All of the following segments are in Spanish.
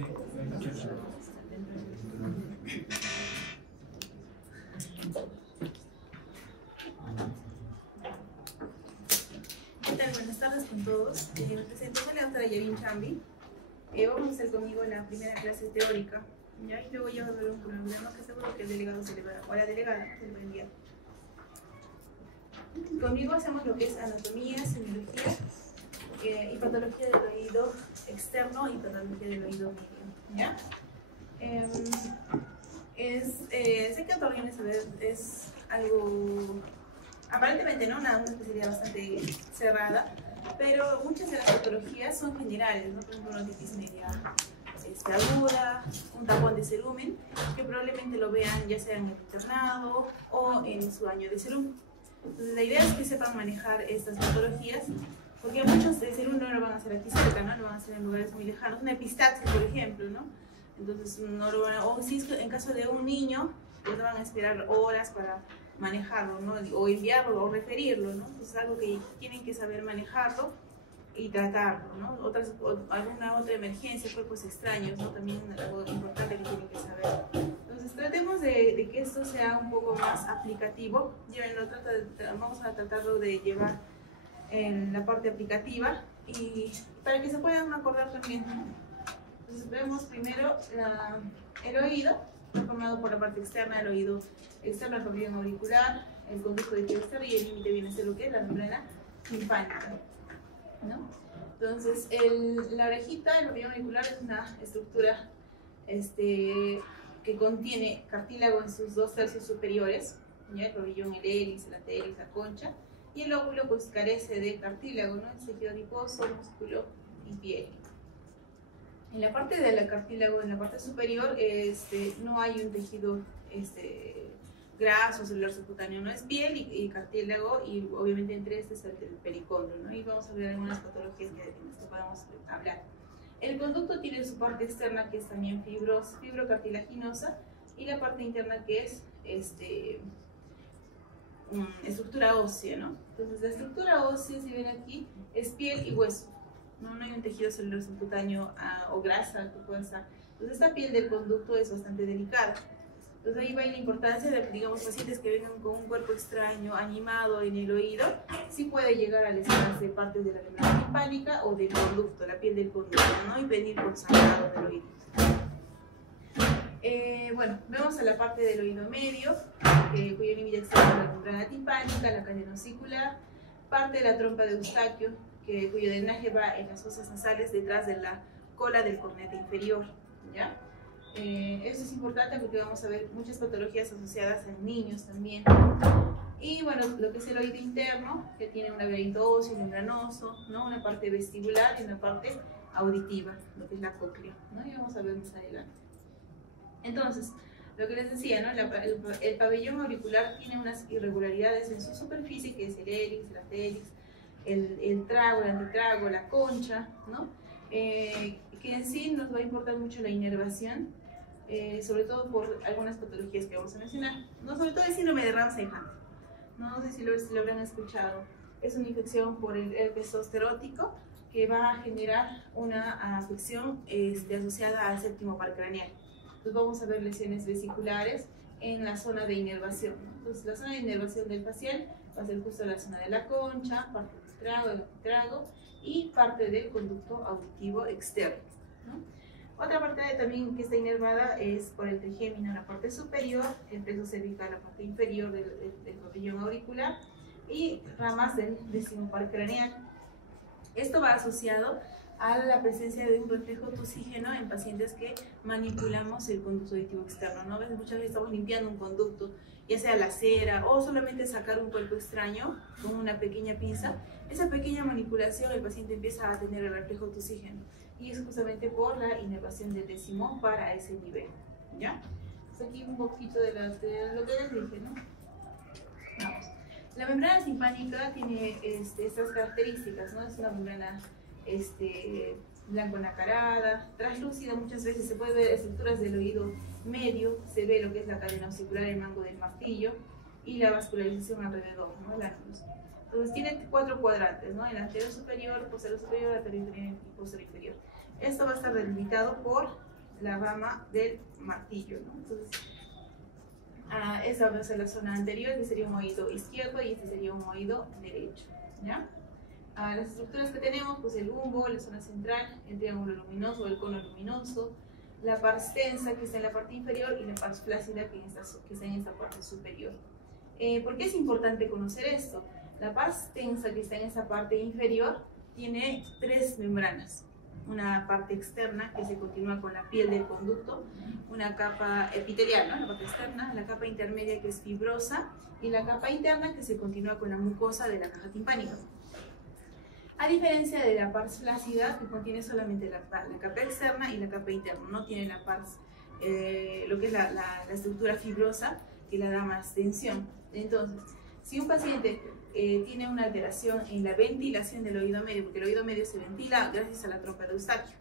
¿Qué tal? Buenas tardes con todos. Me presento, soy la doctora Yavin Chambi. Vamos a hacer conmigo la primera clase teórica. ¿Ya? Y luego ya va a haber un problema que seguro que el delegado se le va, o la delegada se le va a enviar. Conmigo hacemos lo que es anatomía, semiología y patología del oído externo y patología del oído medio. ¿Ya? Sé que otorrino es algo, aparentemente no, una especialidad bastante cerrada, pero muchas de las patologías son generales, ¿no? Por ejemplo, una otitis media aguda, un tapón de cerumen, que probablemente lo vean ya sea en el internado o en su año de cerumen. Entonces la idea es que sepan manejar estas patologías, porque muchos de cerumen no lo van a hacer aquí cerca, ¿no? Lo van a hacer en lugares muy lejanos, una epistaxis, por ejemplo, ¿no? Entonces no lo van a, o si es en caso de un niño, pues no van a esperar horas para manejarlo, ¿no? O enviarlo o referirlo, ¿no? Entonces es algo que tienen que saber manejarlo y tratarlo, ¿no? Alguna otra emergencia, cuerpos extraños, ¿no? También algo importante que tienen que saber. Entonces tratemos de que esto sea un poco más aplicativo. Vamos a tratarlo de llevar en la parte aplicativa y para que se puedan acordar también. Entonces vemos primero el oído, está formado por la parte externa del oído externo, el pabellón auricular, el conducto de externo y el límite viene a ser lo que es la membrana timpánica, ¿no? Entonces la orejita, el pabellón auricular es una estructura que contiene cartílago en sus 2/3 superiores, ¿ya? El pabellón, el hélice, la telis, la concha, y el óvulo pues carece de cartílago, ¿no? Es tejido adiposo, músculo y piel. En la parte del cartílago, en la parte superior, no hay un tejido graso, celular subcutáneo, no es piel y cartílago, y obviamente entre este es el pericondrio, ¿no? Y vamos a ver algunas patologías que podemos hablar. El conducto tiene su parte externa que es también fibrocartilaginosa y la parte interna que es estructura ósea, ¿no? Entonces la estructura ósea, si ven aquí, es piel y hueso. No hay un tejido celular subcutáneo o grasa que pueda estar. Entonces esta piel del conducto es bastante delicada. Entonces ahí va la importancia de, digamos, pacientes que vengan con un cuerpo extraño, animado en el oído, sí puede llegar a lesionarse partes de la membrana timpánica o del conducto, la piel del conducto, ¿no? Y venir con sangrado del oído. Bueno, vemos a la parte del oído medio, cuyo límite externo es la membrana timpánica, la cadena osicular, parte de la trompa de Eustaquio, cuyo drenaje va en las fosas nasales detrás de la cola del cornete inferior, ¿ya? Esto es importante porque vamos a ver muchas patologías asociadas en niños también. Y bueno, lo que es el oído interno, que tiene un laberinto óseo membranoso, ¿no? Una parte vestibular y una parte auditiva, lo que es la cóclea, ¿no? Y vamos a ver más adelante. Entonces, lo que les decía, ¿no? El pabellón auricular tiene unas irregularidades en su superficie, que es el hélice, la telis, el trago, el antitrago, la concha, ¿no? Que en sí nos va a importar mucho la inervación, sobre todo por algunas patologías que vamos a mencionar, ¿no? Sobre todo el síndrome de Ramsay-Hunt, no sé si lo habrán escuchado. Es una infección por el herpes zosterótico que va a generar una afección asociada al séptimo par craneal. Entonces vamos a ver lesiones vesiculares en la zona de inervación, ¿no? Entonces la zona de inervación del facial va a ser justo la zona de la concha, parte del trago, del antitrago y parte del conducto auditivo externo, ¿no? Otra parte también que está inervada es por el trigémino, la parte superior, el plexo cervical, la parte inferior del pabellón auricular y ramas del décimo par craneal. Esto va asociado a la presencia de un reflejo tusígeno en pacientes que manipulamos el conducto auditivo externo, ¿no? Muchas veces estamos limpiando un conducto, ya sea la cera o solamente sacar un cuerpo extraño con una pequeña pinza. Esa pequeña manipulación, el paciente empieza a tener el reflejo tusígeno y es justamente por la inervación del décimo para ese nivel, ¿ya? Pues aquí un poquito de lo que les dije, ¿no? Vamos. La membrana timpánica tiene estas características, ¿no? Es una membrana blanco nacarada, translúcida, muchas veces se puede ver estructuras del oído medio, se ve lo que es la cadena osicular, el mango del martillo y la vascularización alrededor, ¿no? El ánulus. Entonces tiene 4 cuadrantes, ¿no? El anterior superior, posterior superior, lateral inferior y posterior inferior. Esto va a estar delimitado por la rama del martillo, ¿no? Entonces, esa va a ser la zona anterior, que sería un oído izquierdo, y este sería un oído derecho, ¿ya? Las estructuras que tenemos, pues el humbo, la zona central, el triángulo luminoso o el cono luminoso, la pars tensa que está en la parte inferior y la pars flácida que está en esta parte superior. ¿Por qué es importante conocer esto? La pars tensa que está en esta parte inferior tiene tres membranas. Una parte externa que se continúa con la piel del conducto, una capa epitelial, ¿no? La parte externa, la capa intermedia que es fibrosa y la capa interna que se continúa con la mucosa de la caja timpánica. A diferencia de la pars flácida, que contiene solamente la capa externa y la capa interna, no tiene la pars, lo que es la estructura fibrosa que le da más tensión. Entonces, si un paciente tiene una alteración en la ventilación del oído medio, porque el oído medio se ventila gracias a la trompa de Eustaquio,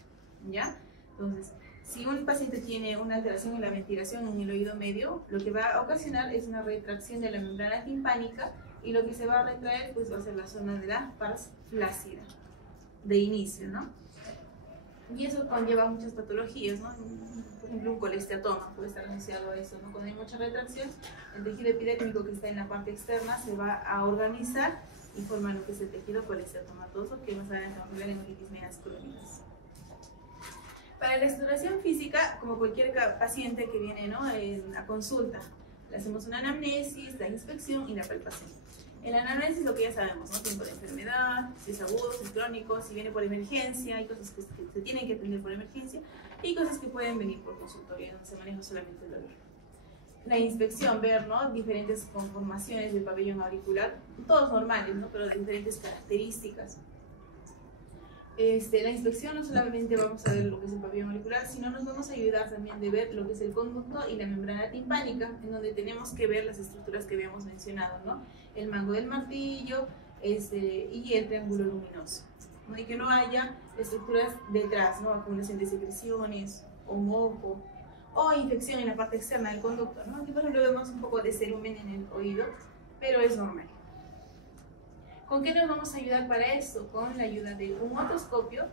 ¿ya? Entonces, si un paciente tiene una alteración en la ventilación en el oído medio, lo que va a ocasionar es una retracción de la membrana timpánica, y lo que se va a retraer pues va a ser la zona de la pars flácida de inicio, ¿no? Y eso conlleva muchas patologías, ¿no? Por ejemplo, un colesteatoma puede estar asociado a eso, ¿no? Cuando hay mucha retracción, el tejido epidérmico que está en la parte externa se va a organizar y forma lo que es el tejido colesteatomatoso, que más adelante vamos a ver en otitis medias crónicas. Para la exploración física, como cualquier paciente que viene, ¿no? a consulta, le hacemos una anamnesis, la inspección y la palpación. En la anamnesis lo que ya sabemos, ¿no? Tiempo de enfermedad, si es agudo, si es crónico, si viene por emergencia, hay cosas que se tienen que atender por emergencia y cosas que pueden venir por consultorio, donde se maneja solamente el dolor. La inspección, ver, ¿no? Diferentes conformaciones del pabellón auricular, todos normales, ¿no? Pero de diferentes características. La inspección no solamente vamos a ver lo que es el pabellón auricular, sino nos vamos a ayudar también de ver lo que es el conducto y la membrana timpánica, en donde tenemos que ver las estructuras que habíamos mencionado, ¿no? El mango del martillo y el triángulo luminoso, ¿no? Y que no haya estructuras detrás, ¿no? Acumulación de secreciones o moco o infección en la parte externa del conducto, ¿no? Aquí por ejemplo vemos un poco de cerumen en el oído, pero es normal. ¿Con qué nos vamos a ayudar para esto? Con la ayuda de un otoscopio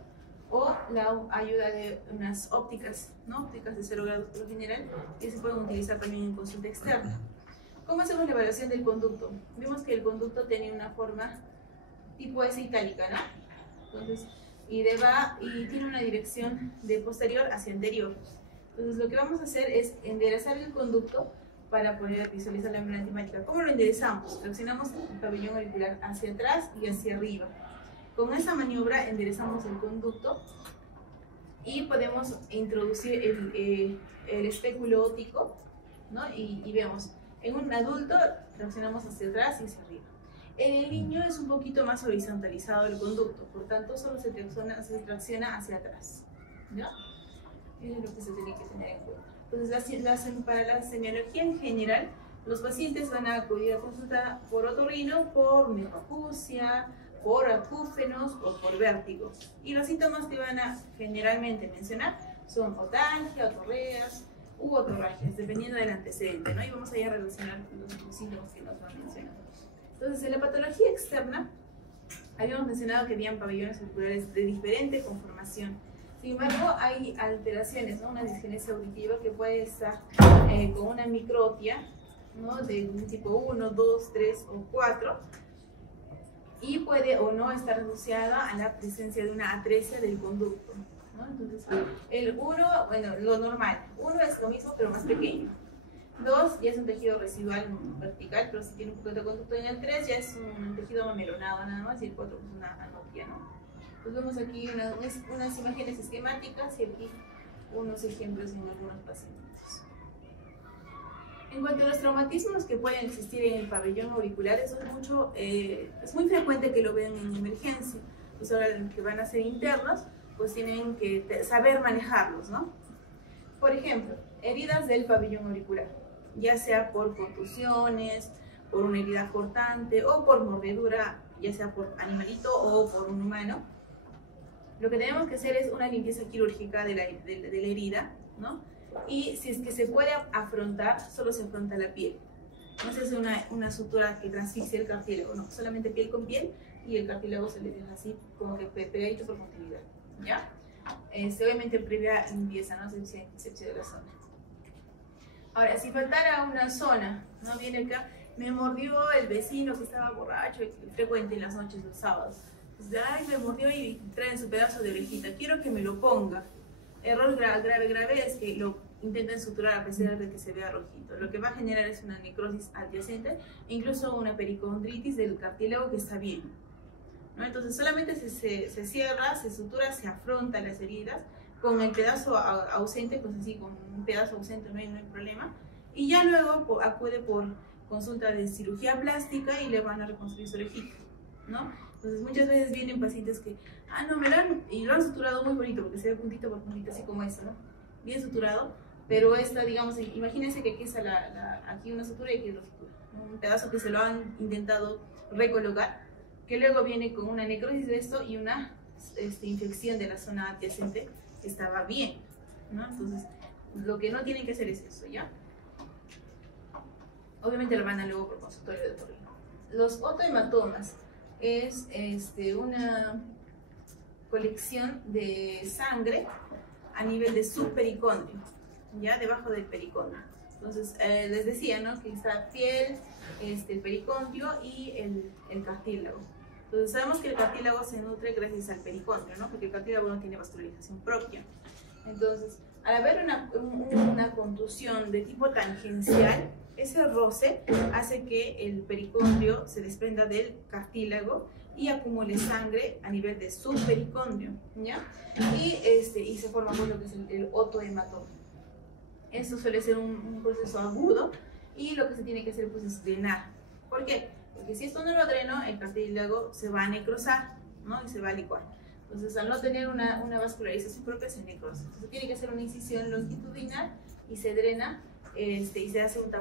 o la ayuda de unas ópticas, ¿no? Ópticas de 0 grados por lo general, que se pueden utilizar también en consulta externa. ¿Cómo hacemos la evaluación del conducto? Vemos que el conducto tiene una forma tipo S itálica, ¿no? Entonces, y tiene una dirección de posterior hacia anterior. Entonces, lo que vamos a hacer es enderezar el conducto para poder visualizar la membrana timpánica. ¿Cómo lo enderezamos? Flexionamos el pabellón auricular hacia atrás y hacia arriba. Con esta maniobra enderezamos el conducto y podemos introducir el espéculo óptico, ¿no? Y vemos, en un adulto flexionamos hacia atrás y hacia arriba. En el niño es un poquito más horizontalizado el conducto, por tanto solo se tracciona hacia atrás, ¿ya? Es lo que se tiene que tener en cuenta. Entonces, para la semiología en general, los pacientes van a acudir a consulta por otorrino, por neoacusia, por acúfenos o por vértigo. Y los síntomas que van a generalmente mencionar son otalgia, otorreas u otorragias, dependiendo del antecedente, ¿no? Y vamos a ir a relacionar los síntomas que nos van mencionando. Entonces, en la patología externa, habíamos mencionado que habían pabellones auriculares de diferente conformación. Sin embargo, hay alteraciones, ¿no? Una disgenesia auditiva que puede estar con una micropia, ¿no? De un tipo 1, 2, 3 o 4, y puede o no estar asociada a la presencia de una atresia del conducto, ¿no? Entonces, el 1, bueno, lo normal, 1 es lo mismo pero más pequeño. 2 ya es un tejido residual vertical, pero si tiene un poco de conducto. En el 3 ya es un tejido amelonado nada más, y el 4 es una anopia, ¿no? Entonces vemos aquí unas imágenes esquemáticas y aquí unos ejemplos en algunos pacientes. En cuanto a los traumatismos que pueden existir en el pabellón auricular, eso es muy frecuente que lo vean en emergencia. Pues ahora que van a ser internos, pues tienen que saber manejarlos, ¿no? Por ejemplo, heridas del pabellón auricular, ya sea por contusiones, por una herida cortante o por mordedura, ya sea por animalito o por un humano. Lo que tenemos que hacer es una limpieza quirúrgica de la herida, ¿no? Y si es que se puede afrontar, solo se afronta la piel. No se hace una sutura que transficie el cartílago, no, solamente piel con piel, y el cartílago se le deja así como que pegadito por continuidad, ¿ya? obviamente previa limpieza, ¿no? Asepsia de la zona. Ahora, si faltara una zona, ¿no? Viene acá, me mordió el vecino que estaba borracho, frecuente en las noches, los sábados. Entonces, ay, me mordió y traen su pedazo de orejita, quiero que me lo ponga. Error grave es que lo intentan suturar a pesar de que se vea rojito. Lo que va a generar es una necrosis adyacente, incluso una pericondritis del cartílago que está bien, ¿no? Entonces solamente se cierra, se sutura, se afronta las heridas con el pedazo ausente, pues así, con un pedazo ausente no hay problema, y ya luego acude por consulta de cirugía plástica y le van a reconstruir su orejita, ¿no? Entonces muchas veces vienen pacientes que, no, y lo han suturado muy bonito, porque se ve puntito por puntito, así como esto, ¿no? Bien suturado, pero esta, digamos, imagínense que aquí está aquí una sutura y aquí otra sutura, ¿no? Un pedazo que se lo han intentado recolocar, que luego viene con una necrosis de esto y una infección de la zona adyacente que estaba bien, ¿no? Entonces, lo que no tienen que hacer es eso, ¿ya? Obviamente lo mandan luego por consultorio de otorrino. Los otohematomas es una colección de sangre a nivel de subpericondrio, ya debajo del pericondrio. Entonces, les decía, ¿no? Que está piel, el pericondrio y el cartílago. Entonces, sabemos que el cartílago se nutre gracias al pericondrio, ¿no? Porque el cartílago no tiene vascularización propia. Entonces, al haber una contusión de tipo tangencial, ese roce hace que el pericondrio se desprenda del cartílago y acumule sangre a nivel de subpericondrio, ¿ya? Y se forma lo que es el otohematoma. Esto suele ser un proceso agudo y lo que se tiene que hacer pues, es drenar. ¿Por qué? Porque si esto no lo dreno, el cartílago se va a necrosar, ¿no? Y se va a licuar. Entonces, al no tener una vascularización propia, se necrosa. Entonces, tiene que hacer una incisión longitudinal y se drena y se hace un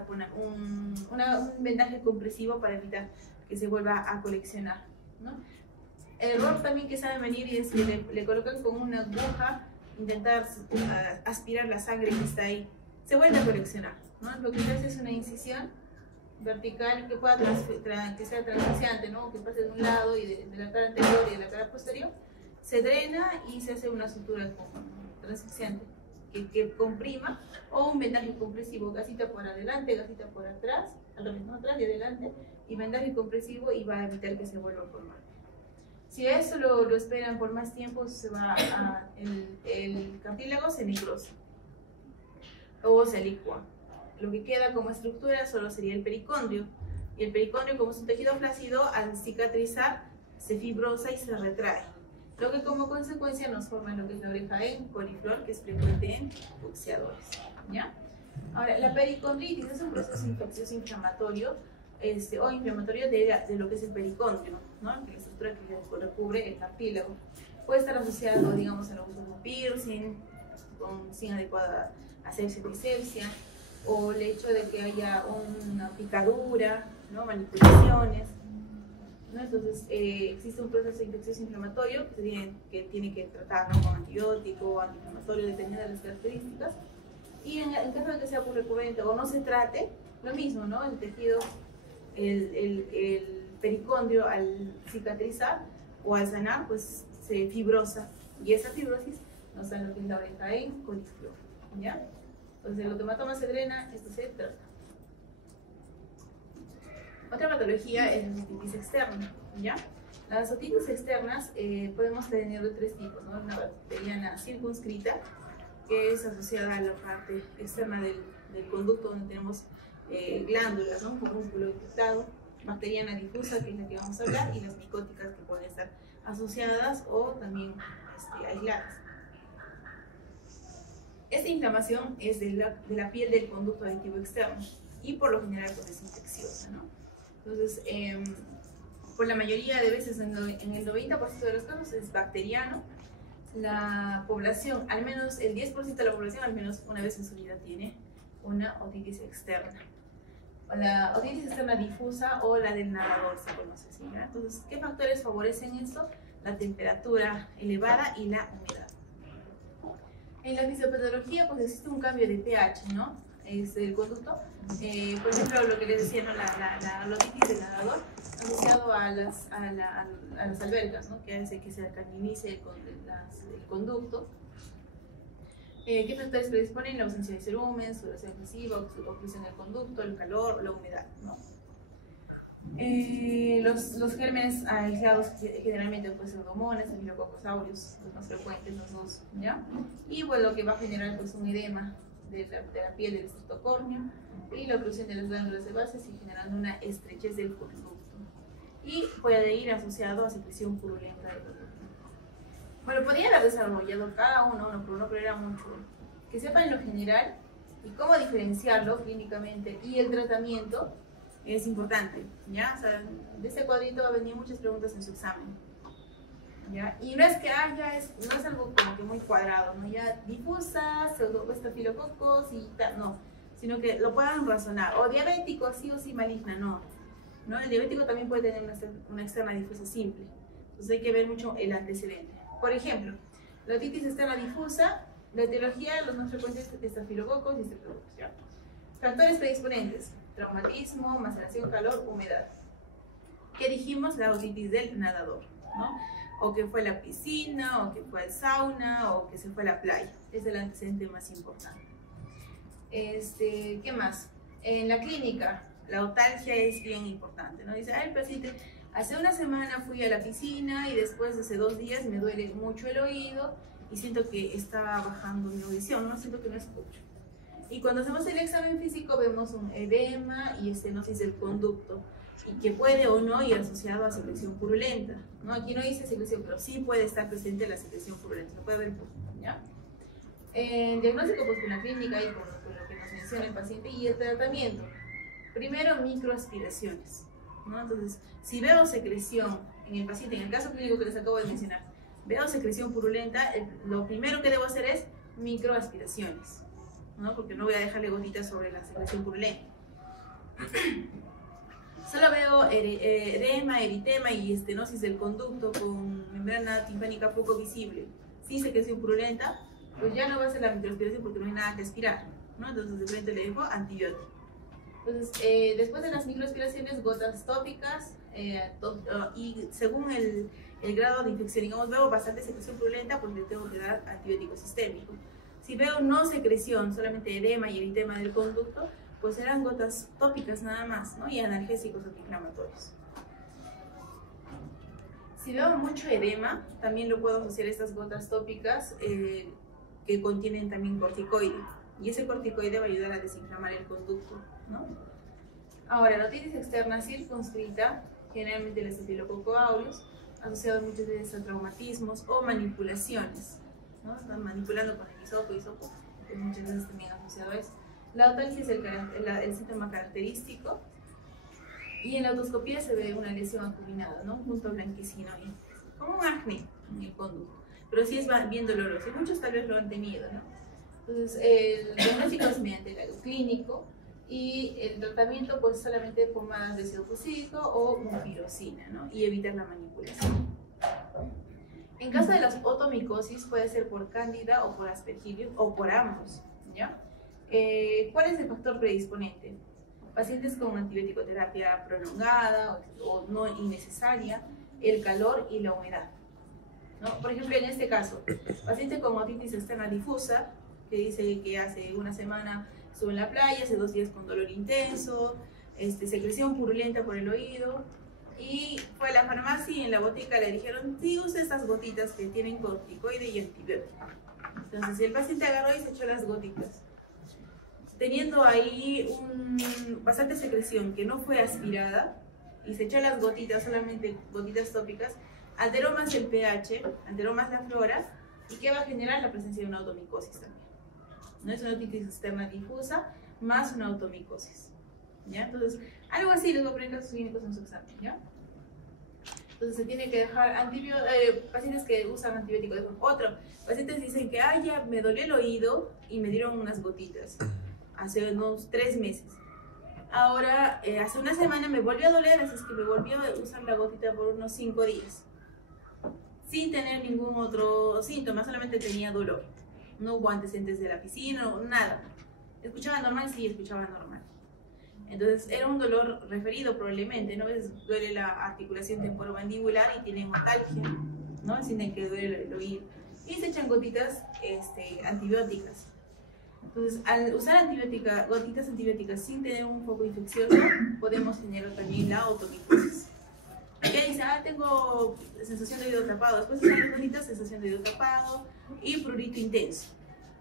vendaje compresivo para evitar que se vuelva a coleccionar, ¿no? El error también que saben venir y es que le colocan con una aguja, intentar aspirar la sangre que está ahí. Se vuelve a coleccionar, ¿no? Lo que se hace es una incisión vertical que pueda que sea transficiante, ¿no? Que pase de un lado y de la cara anterior y de la cara posterior, se drena y se hace una sutura transficiante que comprima, o un vendaje compresivo, gasita por adelante, gasita por atrás, al revés, ¿no? Atrás y adelante, y vendaje compresivo, y va a evitar que se vuelva a formar. Si eso lo esperan por más tiempo, se va el cartílago se necrosa o se licúa. Lo que queda como estructura solo sería el pericondrio, y el pericondrio, como es un tejido flácido, al cicatrizar se fibrosa y se retrae, lo que como consecuencia nos forma lo que es la oreja en coliflor, que es frecuente en boxeadores, ¿ya? Ahora, la pericondritis es un proceso infeccioso inflamatorio o inflamatorio de lo que es el pericondrio, ¿no? Que la estructura que recubre el cartílago. Puede estar asociado, digamos, al uso de un piercing, sin adecuada asepsia y disepsia, o el hecho de que haya una picadura, ¿no? Manipulaciones, ¿no? Entonces, existe un proceso infeccioso inflamatorio que tiene que tratar, ¿no? Con antibiótico, antiinflamatorio, dependiendo de las características. Y en caso de que sea por recurrente o no se trate, lo mismo, ¿no? El tejido, el pericondrio, al cicatrizar o al sanar, pues se fibrosa. Y esa fibrosis nos da lo que es la oreja en coliflor, ¿ya? Entonces, el otohematoma se drena, esto se trata. Otra patología es la otitis externa, ¿ya? Las otitis externas podemos tener de tres tipos, ¿no? Una bacteriana circunscrita, que es asociada a la parte externa del conducto, donde tenemos glándulas, ¿no? Un músculo infectado. Bacteriana difusa, que es la que vamos a hablar, y las micóticas, que pueden estar asociadas o también aisladas. Esta inflamación es de la piel del conducto aditivo externo y por lo general pues, es infecciosa, ¿no? Entonces, por la mayoría de veces, en el 90% de los casos es bacteriano. La población, al menos el 10% de la población, al menos una vez en su vida tiene una otitis externa. La otitis externa difusa o la del nadador se conoce así, ¿verdad? Entonces, ¿qué factores favorecen esto? La temperatura elevada y la humedad. En la fisiopatología, pues existe un cambio de pH, ¿no? El conducto. Por ejemplo, lo que les decía, ¿no? La otitis del nadador, asociado a a las albercas, ¿no? Que hace que se alcalinice el conducto. ¿Qué factores predisponen? La ausencia de cerumen, sudoración excesiva, oclusión del conducto, el calor, la humedad, ¿no? Los gérmenes aislados generalmente pues pseudomonas, Staphylococcus aureus, los más frecuentes, los dos, ¿ya? Y pues lo que va a generar pues un edema de la piel del estrato córneo y la oclusión de las glándulas sebáceas y generando una estrechez del conducto. Y puede ir asociado a secreción purulenta del conducto. Bueno, podría haber desarrollado cada uno por uno, pero era mucho. Que sepan lo general y cómo diferenciarlo clínicamente y el tratamiento es importante, ¿ya? O sea, de este cuadrito va a venir muchas preguntas en su examen, ¿ya? Y no es que no es algo como que muy cuadrado, ¿no? Ya difusa, estafilococos y tal, no, sino que lo puedan razonar. O diabético, sí o sí maligna, no. El diabético también puede tener una externa difusa simple, entonces hay que ver mucho el antecedente. Por ejemplo, la otitis externa difusa, la etiología, los más frecuentes, estafilococos y estreptococcus, ¿ya? Factores predisponentes: traumatismo, maceración, calor, humedad. ¿Qué dijimos? La otitis del nadador, ¿no? O que fue a la piscina, o que fue al sauna, o que se fue a la playa. Es el antecedente más importante. ¿Qué más? En la clínica, la otalgia es bien importante, ¿no? Dice, el paciente, hace una semana fui a la piscina y después, hace 2 días, me duele mucho el oído y siento que está bajando mi audición, ¿no? Siento que no escucho. Y cuando hacemos el examen físico vemos un edema y estenosis del conducto, y que puede o no ir asociado a secreción purulenta, ¿no? Aquí no dice secreción, pero sí puede estar presente la secreción purulenta, lo puede ver, ¿ya? El diagnóstico, pues con la clínica y con lo que nos menciona el paciente, y el tratamiento. Primero, microaspiraciones, ¿no? Entonces, si veo secreción en el paciente, en el caso clínico que les acabo de mencionar, veo secreción purulenta, lo primero que debo hacer es microaspiraciones, ¿no? Porque no voy a dejarle gotitas sobre la secreción purulenta. Solo veo edema, eritema y estenosis del conducto con membrana timpánica poco visible, sin secreción purulenta, pues ya no va a ser la microaspiración porque no hay nada que aspirar, ¿no? Entonces de frente le dejo antibiótico. Entonces, después de las microaspiraciones, gotas tópicas, y según el grado de infección, digamos, veo bastante secreción purulenta, pues le tengo que dar antibiótico sistémico. Si veo no secreción, solamente edema y eritema del conducto, pues serán gotas tópicas nada más, ¿no? Y analgésicos antiinflamatorios. Si veo mucho edema, también lo puedo asociar a estas gotas tópicas que contienen también corticoide. Y ese corticoide va a ayudar a desinflamar el conducto, ¿no? Ahora, la otitis externa circunscrita, generalmente el Staphylococcus aureus, asociado muchas veces a traumatismos o manipulaciones, ¿no? Están manipulando con el hisopo, que muchas veces también asociado a eso. La otalgia es el síntoma característico, y en la otoscopía se ve una lesión acuminada, ¿no? Un punto blanquecino ahí, como un acné en el conducto, pero sí es bien doloroso, y muchos tal vez lo han tenido, ¿no? Entonces, el diagnóstico es mediante el clínico, y el tratamiento pues solamente pomadas de ácido fucídico o mupirocina, ¿no? Y evitar la manipulación. En caso de las otomicosis puede ser por cándida o por aspergillus o por ambos, ¿ya? ¿Cuál es el factor predisponente? Pacientes con antibiótico-terapia prolongada o no innecesaria, el calor y la humedad, ¿no? Por ejemplo, en este caso, paciente con otitis externa difusa, que dice que hace una semana estuvo en la playa, hace 2 días con dolor intenso, secreción purulenta por el oído, y fue a la farmacia y en la botica le dijeron, sí, use estas gotitas que tienen corticoide y antibiótico. Entonces el paciente agarró y se echó las gotitas, teniendo ahí bastante secreción que no fue aspirada, y se echó las gotitas, solamente gotitas tópicas, alteró más el pH, alteró más la flora, y ¿qué va a generar? La presencia de una otomicosis también. No es una otitis externa difusa más una otomicosis, ¿ya? Entonces, algo así les voy a poner casos clínicos en su examen, ¿ya? Entonces se tiene que dejar pacientes que usan antibióticos. Otro, pacientes dicen que ya me dolió el oído y me dieron unas gotitas hace unos 3 meses. Ahora, hace una semana me volvió a doler, así es que me volvió a usar la gotita por unos 5 días, sin tener ningún otro síntoma, solamente tenía dolor. No hubo antecedentes de la piscina, nada. ¿Escuchaba normal? Sí, escuchaba normal. Entonces era un dolor referido probablemente, ¿no? A veces duele la articulación temporomandibular y tienen otalgia, ¿no? Sienten que duele el oído. Y se echan gotitas antibióticas. Entonces, al usar gotitas antibióticas sin tener un foco infeccioso, podemos generar también la automicosis. Ya dice, tengo sensación de oído tapado. Después de usar las gotitas, sensación de oído tapado y prurito intenso.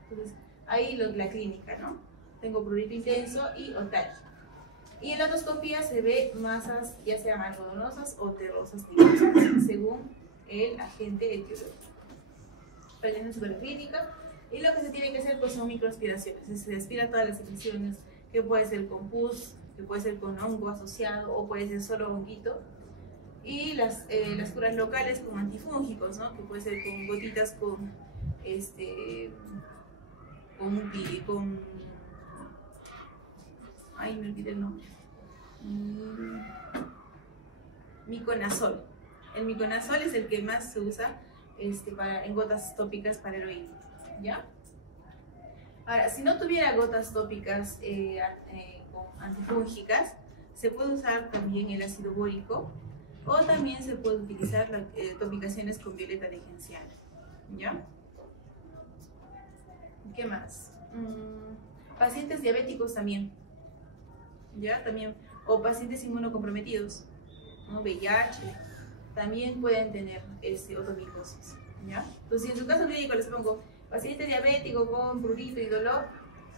Entonces, ahí la clínica, ¿no? Tengo prurito intenso y otalgia. Y en la endoscopía se ve masas, ya sean algodonosas o terrosas, según el agente etiológico. Presión superclínica. Y lo que se tiene que hacer pues son microaspiraciones. Se aspira todas las secreciones, que puede ser con pus, que puede ser con hongo asociado o puede ser solo honguito. Y las curas locales con antifúngicos, ¿no? Que puede ser con gotitas con ay, me olvidé el nombre. Miconazol. El miconazol es el que más se usa en gotas tópicas para el oído, ¿ya? Ahora, si no tuviera gotas tópicas con antifúngicas, se puede usar también el ácido bórico o también se puede utilizar topicaciones con violeta de genciana, ¿ya? ¿Qué más? Pacientes diabéticos también, ¿ya? También, o pacientes inmunocomprometidos, ¿no? VIH, también pueden tener otomicosis, ¿ya? Entonces, si en su caso clínico les pongo paciente diabético con prurito y dolor,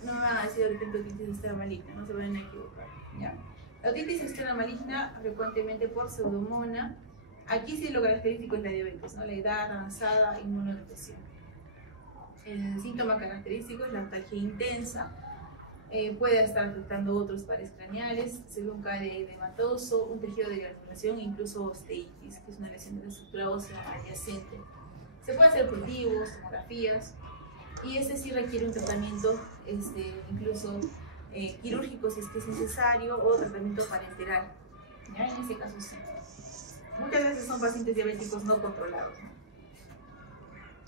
no van a decir de repente otitis externa maligna, no se van a equivocar, ¿ya? La otitis externa maligna, frecuentemente por pseudomonas, aquí sí lo característico es la diabetes, ¿no? La edad avanzada, inmunodepresión. El síntoma característico es la otalgia intensa, puede estar afectando otros pares craneales, se ve un KD edematoso, un tejido de granulación e incluso osteitis, que es una lesión de la estructura ósea adyacente. Se puede hacer cultivos, tomografías, y sí requiere un tratamiento incluso quirúrgico si es que es necesario, o tratamiento parenteral, ¿ya? En este caso sí. Muchas veces son pacientes diabéticos no controlados, ¿no?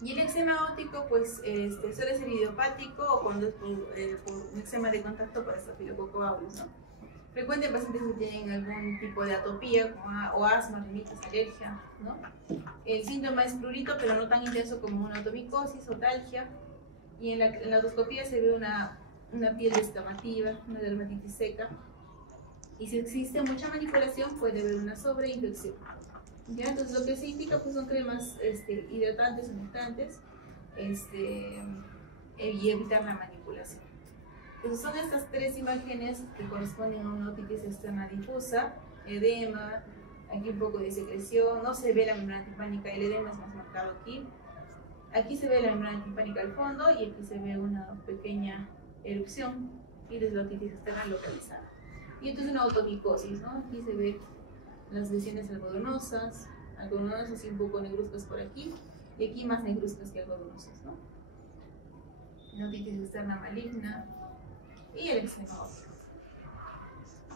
Y el eczema óptico pues suele ser idiopático o cuando es por un eczema de contacto por Staphylococcus aureus, ¿no? Frecuente en pacientes que tienen algún tipo de atopía o asma, rinitis, alergia, ¿no? El síntoma es prurito, pero no tan intenso como una otomicosis o otalgia. Y en la endoscopía se ve una piel descamativa, una dermatitis seca. Y si existe mucha manipulación, puede haber una sobreinfección, ¿ya? Entonces, lo que se indica pues, son cremas hidratantes, humectantes, y evitar la manipulación. Entonces, son estas tres imágenes que corresponden a una otitis externa difusa, edema, aquí un poco de secreción, no se ve la membrana timpánica, el edema es más marcado aquí. Aquí se ve la membrana timpánica al fondo y aquí se ve una pequeña erupción y desde la otitis externa localizada. Y entonces una otomicosis, ¿no? Aquí se ve las lesiones algodonosas y un poco negruzcas por aquí, y aquí más negruzcas que algodonosas, ¿no? La otitis externa maligna y el eczema óptico.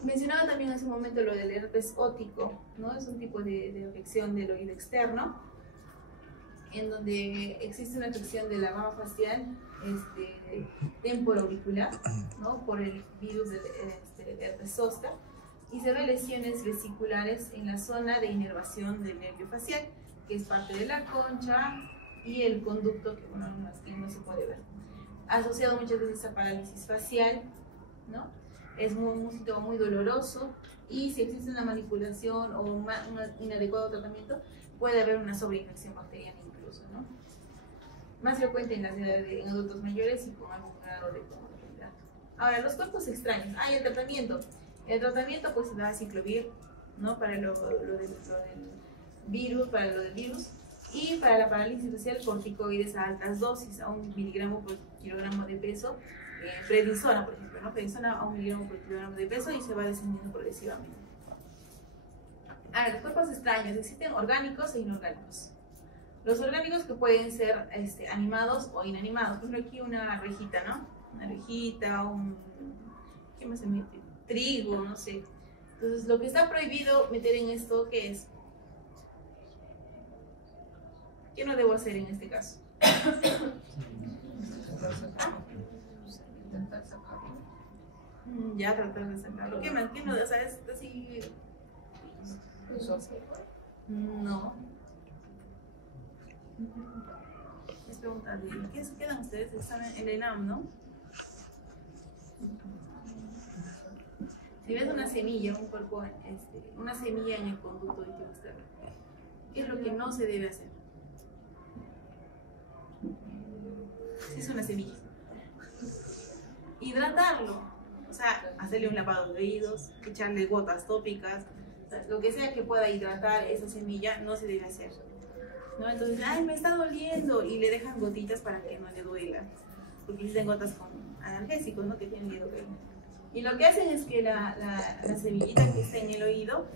Mencionaba también hace un momento lo del herpes óptico, ¿no? Es un tipo de afección del oído externo, en donde existe una afección de la rama facial temporoauricular, ¿no? Por el virus del herpes zoster, y se ven lesiones vesiculares en la zona de inervación del nervio facial, que es parte de la concha y el conducto, que bueno, no se puede ver. Asociado muchas veces a parálisis facial, ¿no? Es un síntoma muy doloroso, y si existe una manipulación o un inadecuado tratamiento, puede haber una sobreinfección bacteriana incluso, ¿no? Más frecuente en las edades en adultos mayores y con algún grado de comorbilidad. Ahora, los cuerpos extraños. El tratamiento. El tratamiento pues se da ciclovir, ¿no? Para lo del virus, y para la parálisis facial corticoides a altas dosis, a 1 miligramo por kilogramo de peso, prednisona, por ejemplo, ¿no? Prednisona a 1 miligramo por kilogramo de peso, y se va descendiendo progresivamente. Ahora, los cuerpos extraños, existen orgánicos e inorgánicos. Los orgánicos que pueden ser animados o inanimados. Por ejemplo, aquí una rejita, ¿no? Una rejita, ¿qué más se mete? Trigo, no sé. Entonces, lo que está prohibido meter en esto, ¿qué es? ¿Qué no debo hacer en este caso? Ya tratar de sacarlo. ¿Qué más? ¿Qué no? O sea, es así. No. Es preguntarle, ¿qué se quedan ustedes? Están en el ENAM, ¿no? Si ves una semilla, un cuerpo, una semilla en el conducto íntimo externo, ¿qué es lo que no se debe hacer? Si es una semilla. Hidratarlo, o sea, hacerle un lavado de oídos, echarle gotas tópicas, o sea, lo que sea que pueda hidratar esa semilla no se debe hacer, ¿no? Entonces, ay, me está doliendo y le dejan gotitas para que no le duela, porque existen gotas con analgésicos, ¿no? Que tienen lidocaína. Y lo que hacen es que la semillita que está en el oído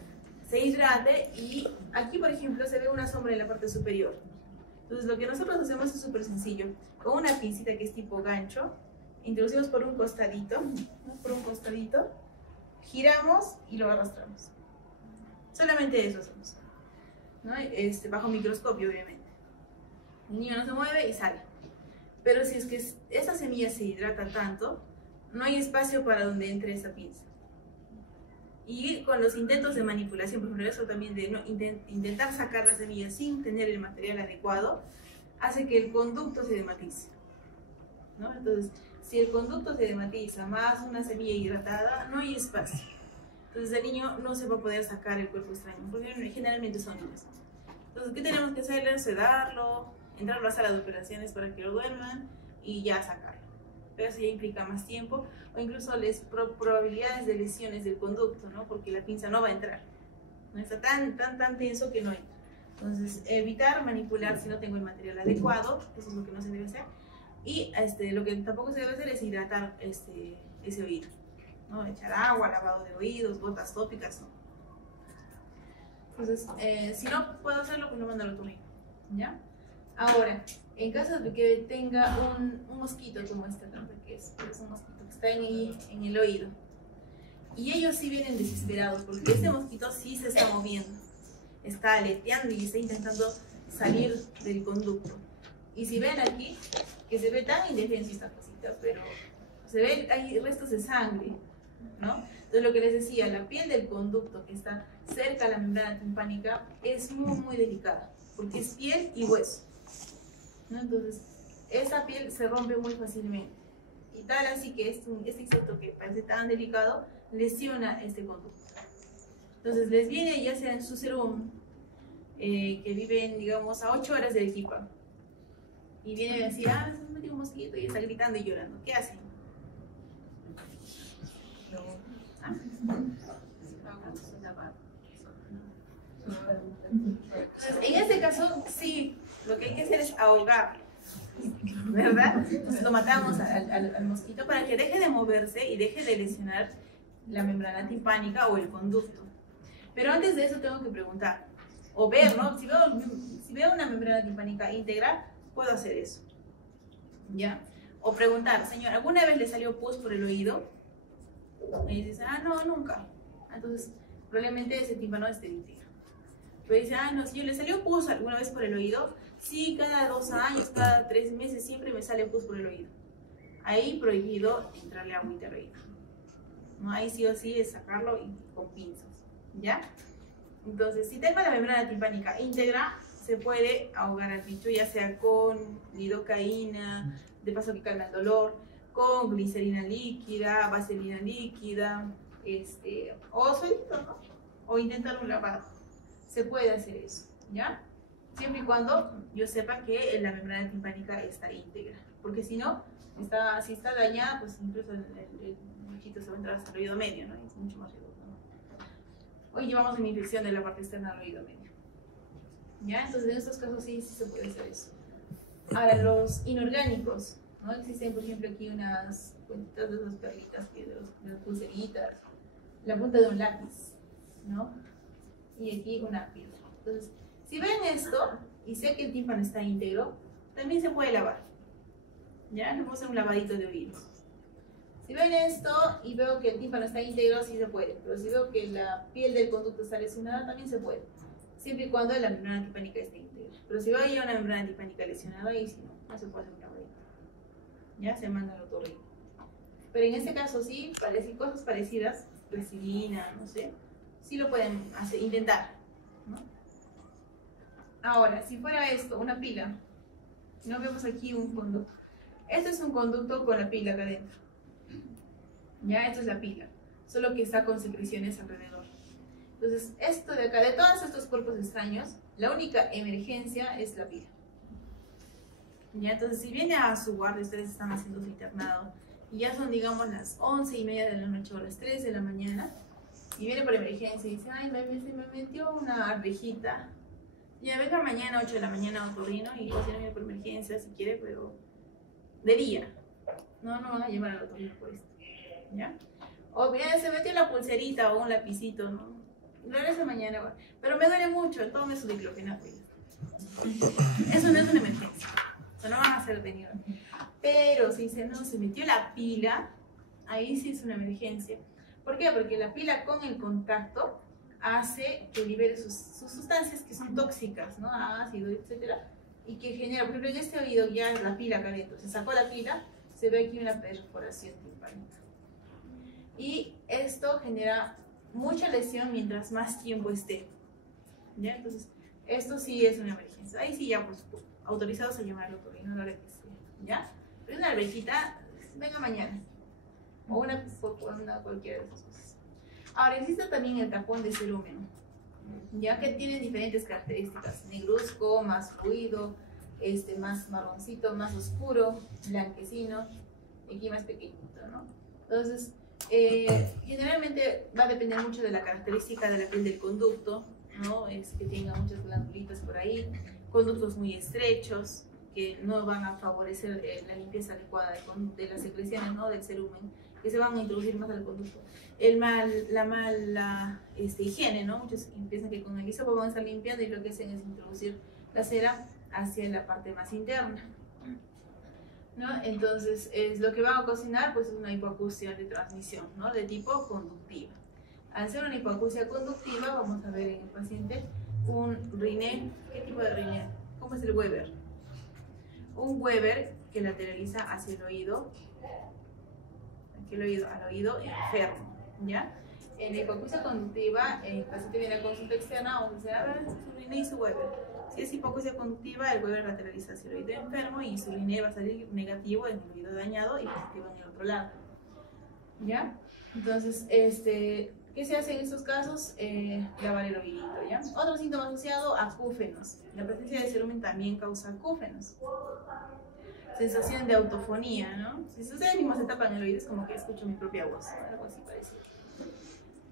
se hidrate y aquí, por ejemplo, se ve una sombra en la parte superior. Entonces, lo que nosotros hacemos es súper sencillo. Con una pincita que es tipo gancho, introducimos por un costadito, ¿no? Por un costadito, giramos y lo arrastramos. Solamente eso hacemos, ¿no? Bajo microscopio, obviamente. El niño no se mueve y sale. Pero si es que esa semilla se hidrata tanto, no hay espacio para donde entre esa pinza. Y con los intentos de manipulación, por ejemplo, eso también de no, intentar sacar la semilla sin tener el material adecuado, hace que el conducto se dematice, ¿no? Entonces, si el conducto se dematiza más una semilla hidratada, no hay espacio. Entonces el niño no se va a poder sacar el cuerpo extraño, porque generalmente son niños. Entonces, ¿qué tenemos que hacerle? Sedarlo, entrar a la sala de operaciones para que lo duerman y ya sacarlo. Pero eso ya implica más tiempo o incluso probabilidades de lesiones del conducto, ¿no? Porque la pinza no va a entrar. No está tan tenso que no entra. Entonces, evitar manipular si no tengo el material adecuado, eso es lo que no se debe hacer. Y lo que tampoco se debe hacer es hidratar ese oído, ¿no? Echar agua, lavado de oídos, gotas tópicas, ¿no? Entonces, si no puedo hacerlo, pues lo mando al otorrino, ¿ya? Ahora, en caso de que tenga un mosquito como este, ¿no? Que es un mosquito que está en el oído, y ellos sí vienen desesperados porque este mosquito sí se está moviendo, está aleteando y está intentando salir del conducto. Y si ven aquí, que se ve tan indefenso esta cosita, pero se ve, hay restos de sangre, ¿no? Entonces lo que les decía, la piel del conducto que está cerca a la membrana timpánica es muy delicada, porque es piel y hueso, ¿no? Entonces esa piel se rompe muy fácilmente, y tal así que este insecto que parece tan delicado lesiona este conducto. Entonces les viene ya sea en su serum, que viven, digamos, a 8 horas de Arequipa, y viene así, se me metió un mosquito y está gritando y llorando. ¿Qué hacen? Entonces, en este caso, sí, lo que hay que hacer es ahogarlo, ¿verdad? Entonces lo matamos al mosquito para que deje de moverse y deje de lesionar la membrana timpánica o el conducto. Pero antes de eso tengo que preguntar, o ver, ¿no? Si veo una membrana timpánica íntegra, puedo hacer eso, ¿ya? O preguntar, señor, ¿alguna vez le salió pus por el oído? Y dices, no, nunca. Entonces, probablemente ese tímpano esté íntegro. Pero dice, no, señor, ¿le salió pus alguna vez por el oído? Sí, cada 2 años, cada 3 meses siempre me sale pus por el oído. Ahí prohibido entrarle agüita al oído, ¿no? Ahí sí o sí es sacarlo y con pinzas, ¿ya? Entonces, si tengo la membrana timpánica íntegra, se puede ahogar al bicho, ya sea con lidocaína, de paso que calma el dolor, con glicerina líquida, vaselina líquida, o solito, ¿no? O intentar un lavado. Se puede hacer eso, ¿ya? Siempre y cuando yo sepa que la membrana timpánica está íntegra, porque si no, si está dañada, pues incluso el bichito se va a entrar hasta el oído medio, ¿no? Es mucho más riesgoso, ¿no? Hoy llevamos una infección de la parte externa del oído medio, ¿ya? Entonces en estos casos sí se puede hacer eso. Ahora, los inorgánicos, ¿no? Existen, por ejemplo, aquí unas cuentitas de esas perlitas, de las pulseritas, la punta de un lápiz, ¿no? Y aquí una piedra. Entonces, si ven esto y sé que el tímpano está íntegro, también se puede lavar, ¿ya? Le vamos a hacer un lavadito de oído. Si ven esto y veo que el tímpano está íntegro, sí se puede. Pero si veo que la piel del conducto está lesionada, también se puede, siempre y cuando la membrana timpánica esté íntegra. Pero si veo ya una membrana timpánica lesionada, ahí sí no se puede hacer un lavadito, ya se manda al otorrino. Pero en este caso sí, cosas parecidas, resilina, no sé, sí lo pueden hacer, intentar, ¿no? Ahora, si fuera esto, una pila, no vemos aquí un conducto. Este es un conducto con la pila acá adentro. Ya, esto es la pila, solo que está con secreciones alrededor. Entonces, esto de acá, de todos estos cuerpos extraños, la única emergencia es la pila. Ya, entonces, si viene a su guardia, ustedes están haciendo su internado, y ya son, digamos, las 11:30 de la noche o las 3 de la mañana, y viene por emergencia y dice, ay, se me metió una arvejita. Ya, venga mañana, 8 de la mañana, a otorrino, y o si no viene por emergencia, si quiere, pero de día. No van a llevar al otorrino por esto. ¿Ya? O bien se metió la pulserita o un lapicito, ¿no? Regresa mañana, pero me duele mucho, tome su diclofenaco. Eso no es una emergencia, eso no van a ser detenidos. Pero si se metió la pila, ahí sí es una emergencia. ¿Por qué? Porque la pila con el contacto hace que libere sus sustancias que son tóxicas, ¿no? Ácido, etcétera, y que genera, por ejemplo, en este oído ya la pila acá adentro, se sacó la pila, se ve aquí una perforación timpánica. Y esto genera mucha lesión mientras más tiempo esté. ¿Ya? Entonces, esto sí es una emergencia. Ahí sí ya, por supuesto, autorizados a llamarlo otorrino a la hora que sea. ¿Ya? Pero una alvejita, venga mañana. O una cualquiera de esas cosas. Ahora, existe también el tapón de cerúmeno, ya que tiene diferentes características. Negruzco, más fluido, más marroncito, más oscuro, blanquecino, y aquí más pequeñito, ¿no? Entonces, generalmente va a depender mucho de la característica de la piel del conducto, ¿no? Es que tenga muchas glandulitas por ahí, conductos muy estrechos que no van a favorecer la limpieza adecuada de las secreciones, ¿no? Del cerumen, que se van a introducir más al conducto. La mala higiene, ¿no? Muchos piensan que con el hisopo van a estar limpiando y lo que hacen es introducir la cera hacia la parte más interna, ¿no? Entonces, lo que van a ocasionar pues, es una hipoacusia de transmisión, ¿no? De tipo conductiva. Al ser una hipoacusia conductiva, vamos a ver en el paciente un Rinné. ¿Qué tipo de Rinné? ¿Cómo es el Weber? Un Weber que lateraliza hacia el oído, al oído enfermo, ¿ya? En la hipoacusia conductiva, el paciente viene a consulta externa, vamos a decir, a ver, su Rinné y su Weber. Si es hipoacusia conductiva, el Weber lateraliza hacia el oído enfermo y su Rinné va a salir negativo en el oído dañado y positivo en el otro lado. ¿Ya? Entonces, ¿qué se hace en estos casos? Lavar el oídito, ¿ya? Otro síntoma asociado, acúfenos. La presencia de cerumen también causa acúfenos. Sensación de autofonía, ¿no? Si ustedes mismos se tapan el oído, es como que escucho mi propia voz, algo así parecido.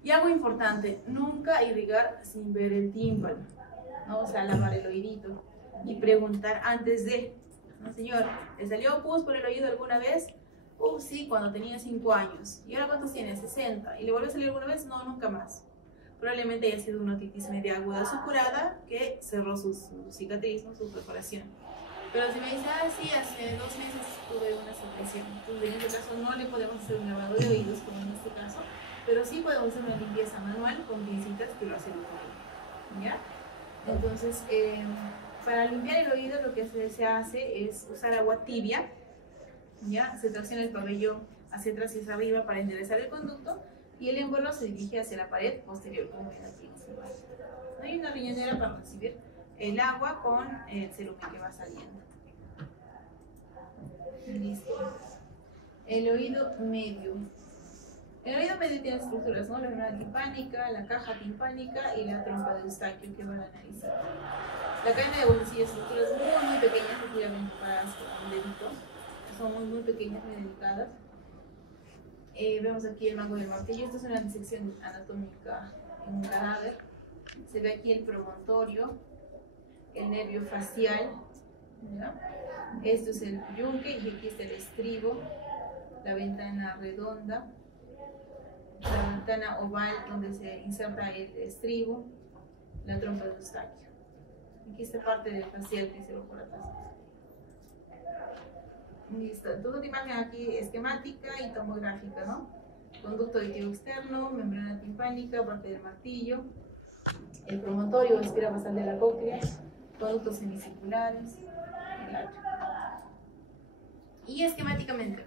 Y algo importante, nunca irrigar sin ver el tímpano, ¿no? O sea, lavar el oídito y preguntar antes de, ¿no, señor? ¿Le salió pus por el oído alguna vez? Sí, cuando tenía 5 años. ¿Y ahora cuántos tiene? 60. ¿Y le volvió a salir alguna vez? No, nunca más. Probablemente haya sido una otitis media aguda supurada que cerró su cicatriz, ¿no? Su perforación. Pero si me dice, sí, hace 2 meses tuve una secreción. Entonces, en este caso no le podemos hacer un lavado de oídos, como en este caso, pero sí podemos hacer una limpieza manual con pincitas que lo hacen el oído. ¿Ya? Entonces, para limpiar el oído lo que se hace es usar agua tibia, ¿ya? Se tracciona el pabellón hacia atrás y hacia arriba para enderezar el conducto y el émbolo se dirige hacia la pared posterior, como ven aquí. Hay una riñonera para recibir el agua con el cerumen que va saliendo. Listo. El oído medio. El oído medio tiene estructuras, ¿no? La membrana timpánica, la caja timpánica y la trompa de Eustaquio que van a analizar. La cadena de bolsillo, estructuras muy pequeñas, aquí la ven comparadas con un dedito. Son muy pequeñas, muy delicadas. Vemos aquí el mango del martillo. Esto es una disección anatómica en un cadáver. Se ve aquí el promontorio, el nervio facial, ¿ya? Esto es el yunque y aquí está el estribo, la ventana redonda, la ventana oval donde se inserta el estribo, la trompa de Eustaquio. Aquí está parte del facial que se ve por atrás. Listo, entonces una imagen aquí esquemática y tomográfica, ¿no? Conducto auditivo externo, membrana timpánica, parte del martillo, el promontorio, esfera basal de la cóclea, conductos semicirculares, el atrio. Y esquemáticamente,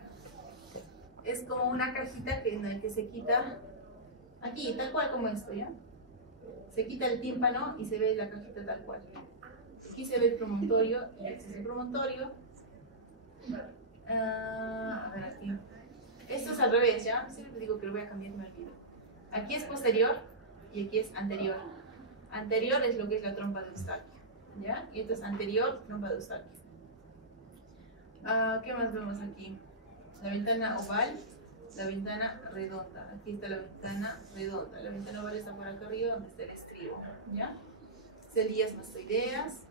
es como una cajita que se quita aquí, tal cual como esto, ¿ya? Se quita el tímpano y se ve la cajita tal cual. Aquí se ve el promontorio y este es el promontorio. A ver aquí. Esto es al revés, ¿ya? Siempre te digo que lo voy a cambiar, me olvido. Aquí es posterior y aquí es anterior. Anterior es lo que es la trompa de Eustaquio, ¿ya? Y esto es anterior, trompa de Eustaquio. ¿Qué más vemos aquí? La ventana oval, la ventana redonda. Aquí está la ventana redonda. La ventana oval está por acá arriba donde está el estribo, ¿ya? Celdillas mastoideas.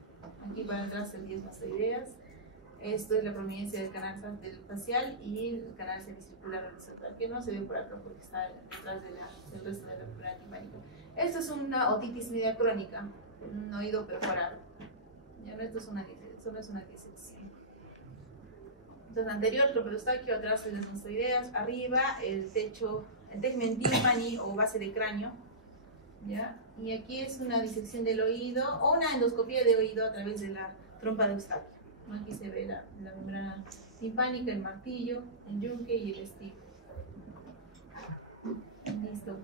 Aquí para atrás celdillas mastoideas. Esto es la prominencia del canal facial y el canal semicircular horizontal, que no se ve por acá porque está detrás del resto de la membrana timpánica. Esto es una otitis media crónica, un oído perforado. Ya no, esto no es una disección. Entonces, anterior, trompa de Eustaquio, atrás las mastoideas, arriba el tegmen timpani o base de cráneo. ¿Ya? Y aquí es una disección del oído o una endoscopía de oído a través de la trompa de Eustaquio. Aquí se ve la membrana timpánica, el martillo, el yunque y el estribo. Listo.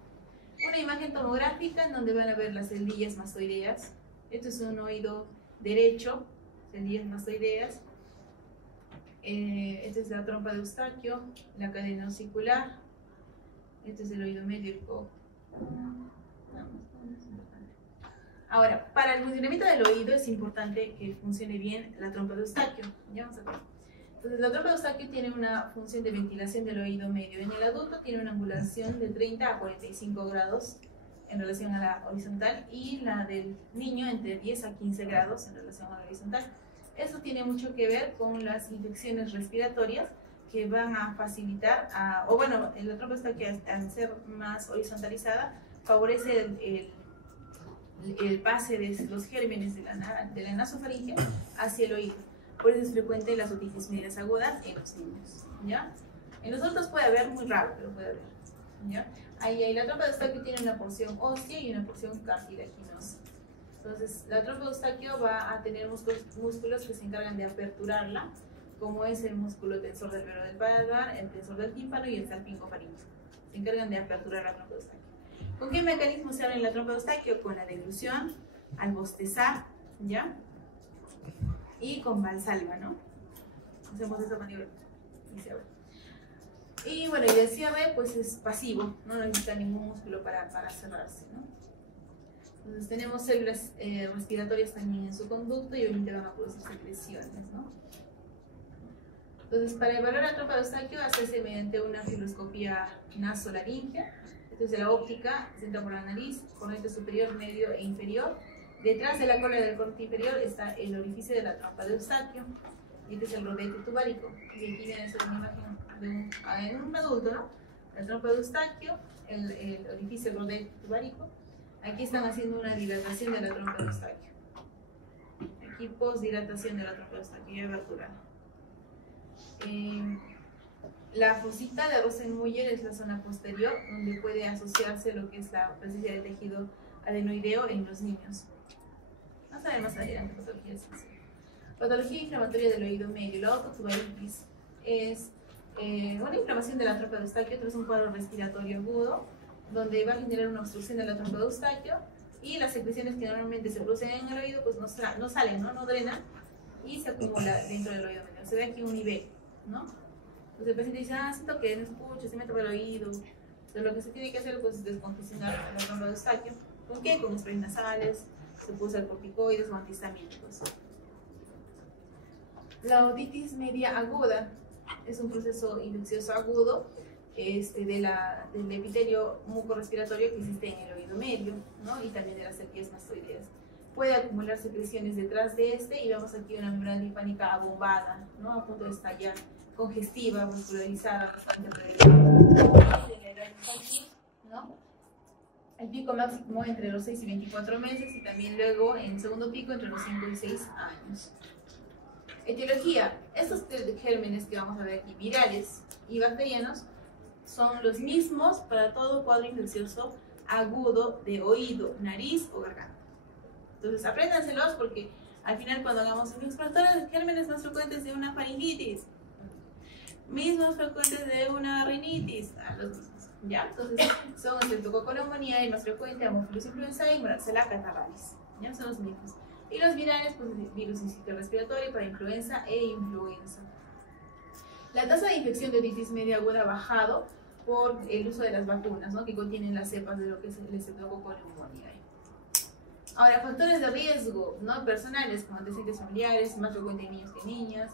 Una imagen tomográfica en donde van a ver las celdillas mastoideas. Esto es un oído derecho, celdillas mastoideas. Esta es la trompa de Eustaquio, la cadena osicular. Este es el oído medio. Ahora, para el funcionamiento del oído es importante que funcione bien la trompa de Eustaquio. Ya vamos a ver. Entonces, la trompa de Eustaquio tiene una función de ventilación del oído medio. En el adulto tiene una angulación de 30 a 45 grados en relación a la horizontal y la del niño entre 10 a 15 grados en relación a la horizontal. Esto tiene mucho que ver con las infecciones respiratorias que van a facilitar, la trompa de Eustaquio al ser más horizontalizada favorece el pase de los gérmenes de la nasofaringe hacia el oído. Por eso es frecuente las otitis medias agudas en los niños, ¿ya? En los adultos puede haber, muy raro, pero puede haber, ¿ya? Ahí la trompa de Eustaquio tiene una porción ósea y una porción cartilaginosa. Entonces, la trompa de Eustaquio va a tener músculos que se encargan de aperturarla, como es el músculo tensor del velo del paladar, el tensor del tímpano y el salpingofaringeo. Se encargan de aperturar la trompa de Eustaquio. ¿Con qué mecanismo se abre la trompa de Eustaquio? Con la deglución, al bostezar, ¿ya? Y con valsalva, ¿no? Hacemos esa maniobra y se abre. Y bueno, y el cierre pues es pasivo, no necesita ningún músculo para cerrarse, ¿no? Entonces tenemos células respiratorias también en su conducto y obviamente van a producir secreciones, ¿no? Entonces, para evaluar la trompa de Eustaquio hacerse mediante una fibroscopía nasolaríngea. Esto es de la óptica, se entra por la nariz, cornete superior, medio e inferior. Detrás de la cola del cornete inferior está el orificio de la trompa de Eustaquio. Y este es el rodete tubárico. Y aquí viene a ser una imagen de un adulto, ¿no? La trompa de Eustaquio, el orificio del rodete tubárico. Aquí están haciendo una dilatación de la trompa de Eustaquio. Aquí posdilatación de la trompa de Eustaquio y abertura. La fosita de Rosenmuller es la zona posterior, donde puede asociarse lo que es la presencia de tejido adenoideo en los niños. Vamos a ver más adelante patología sensible. Patología inflamatoria del oído medio. La ototubaritis es una inflamación de la trompa de Eustaquio tras un cuadro respiratorio agudo, donde va a generar una obstrucción de la trompa de Eustaquio y las secreciones que normalmente se producen en el oído pues no salen, no drenan y se acumula dentro del oído medio. Se ve aquí un nivel, ¿no? Entonces el paciente dice, siento que no escucho, se me tapa el oído. Entonces lo que se tiene que hacer pues, es descongestionar la trompa de Eustaquio. ¿Con qué? Con sprays nasales, se puede usar corticoides o antihistamínicos. La otitis media aguda es un proceso infeccioso agudo del epitelio mucorrespiratorio que existe en el oído medio, ¿no? Y también de las celdillas mastoideas. Puede acumular secreciones detrás de y vemos aquí una membrana timpánica abombada, ¿no? A punto de estallar, congestiva, muscularizada, bastante ¿no? El pico máximo entre los 6 y 24 meses y también luego en segundo pico entre los 5 y 6 años. Etiología. Estos gérmenes que vamos a ver aquí, virales y bacterianos, son los mismos para todo cuadro infeccioso agudo de oído, nariz o garganta. Entonces apréndanselos porque al final cuando hagamos un exploratorio de gérmenes más frecuentes de una faringitis, mismos frecuentes de una rinitis, los mismos, ¿ya? Entonces son Streptococcus pneumoniae, el más frecuente, Haemophilus influenzae y Moraxella catarrhalis, ¿ya? Son los mismos. Y los virales, pues virus sincitial respiratorio para influenza e influenza. La tasa de infección de otitis media aguda ha bajado por el uso de las vacunas, ¿no? Que contienen las cepas de lo que es el Streptococcus pneumoniae. Ahora, factores de riesgo, ¿no? Personales, como antecedentes familiares, más frecuente en niños que en niñas,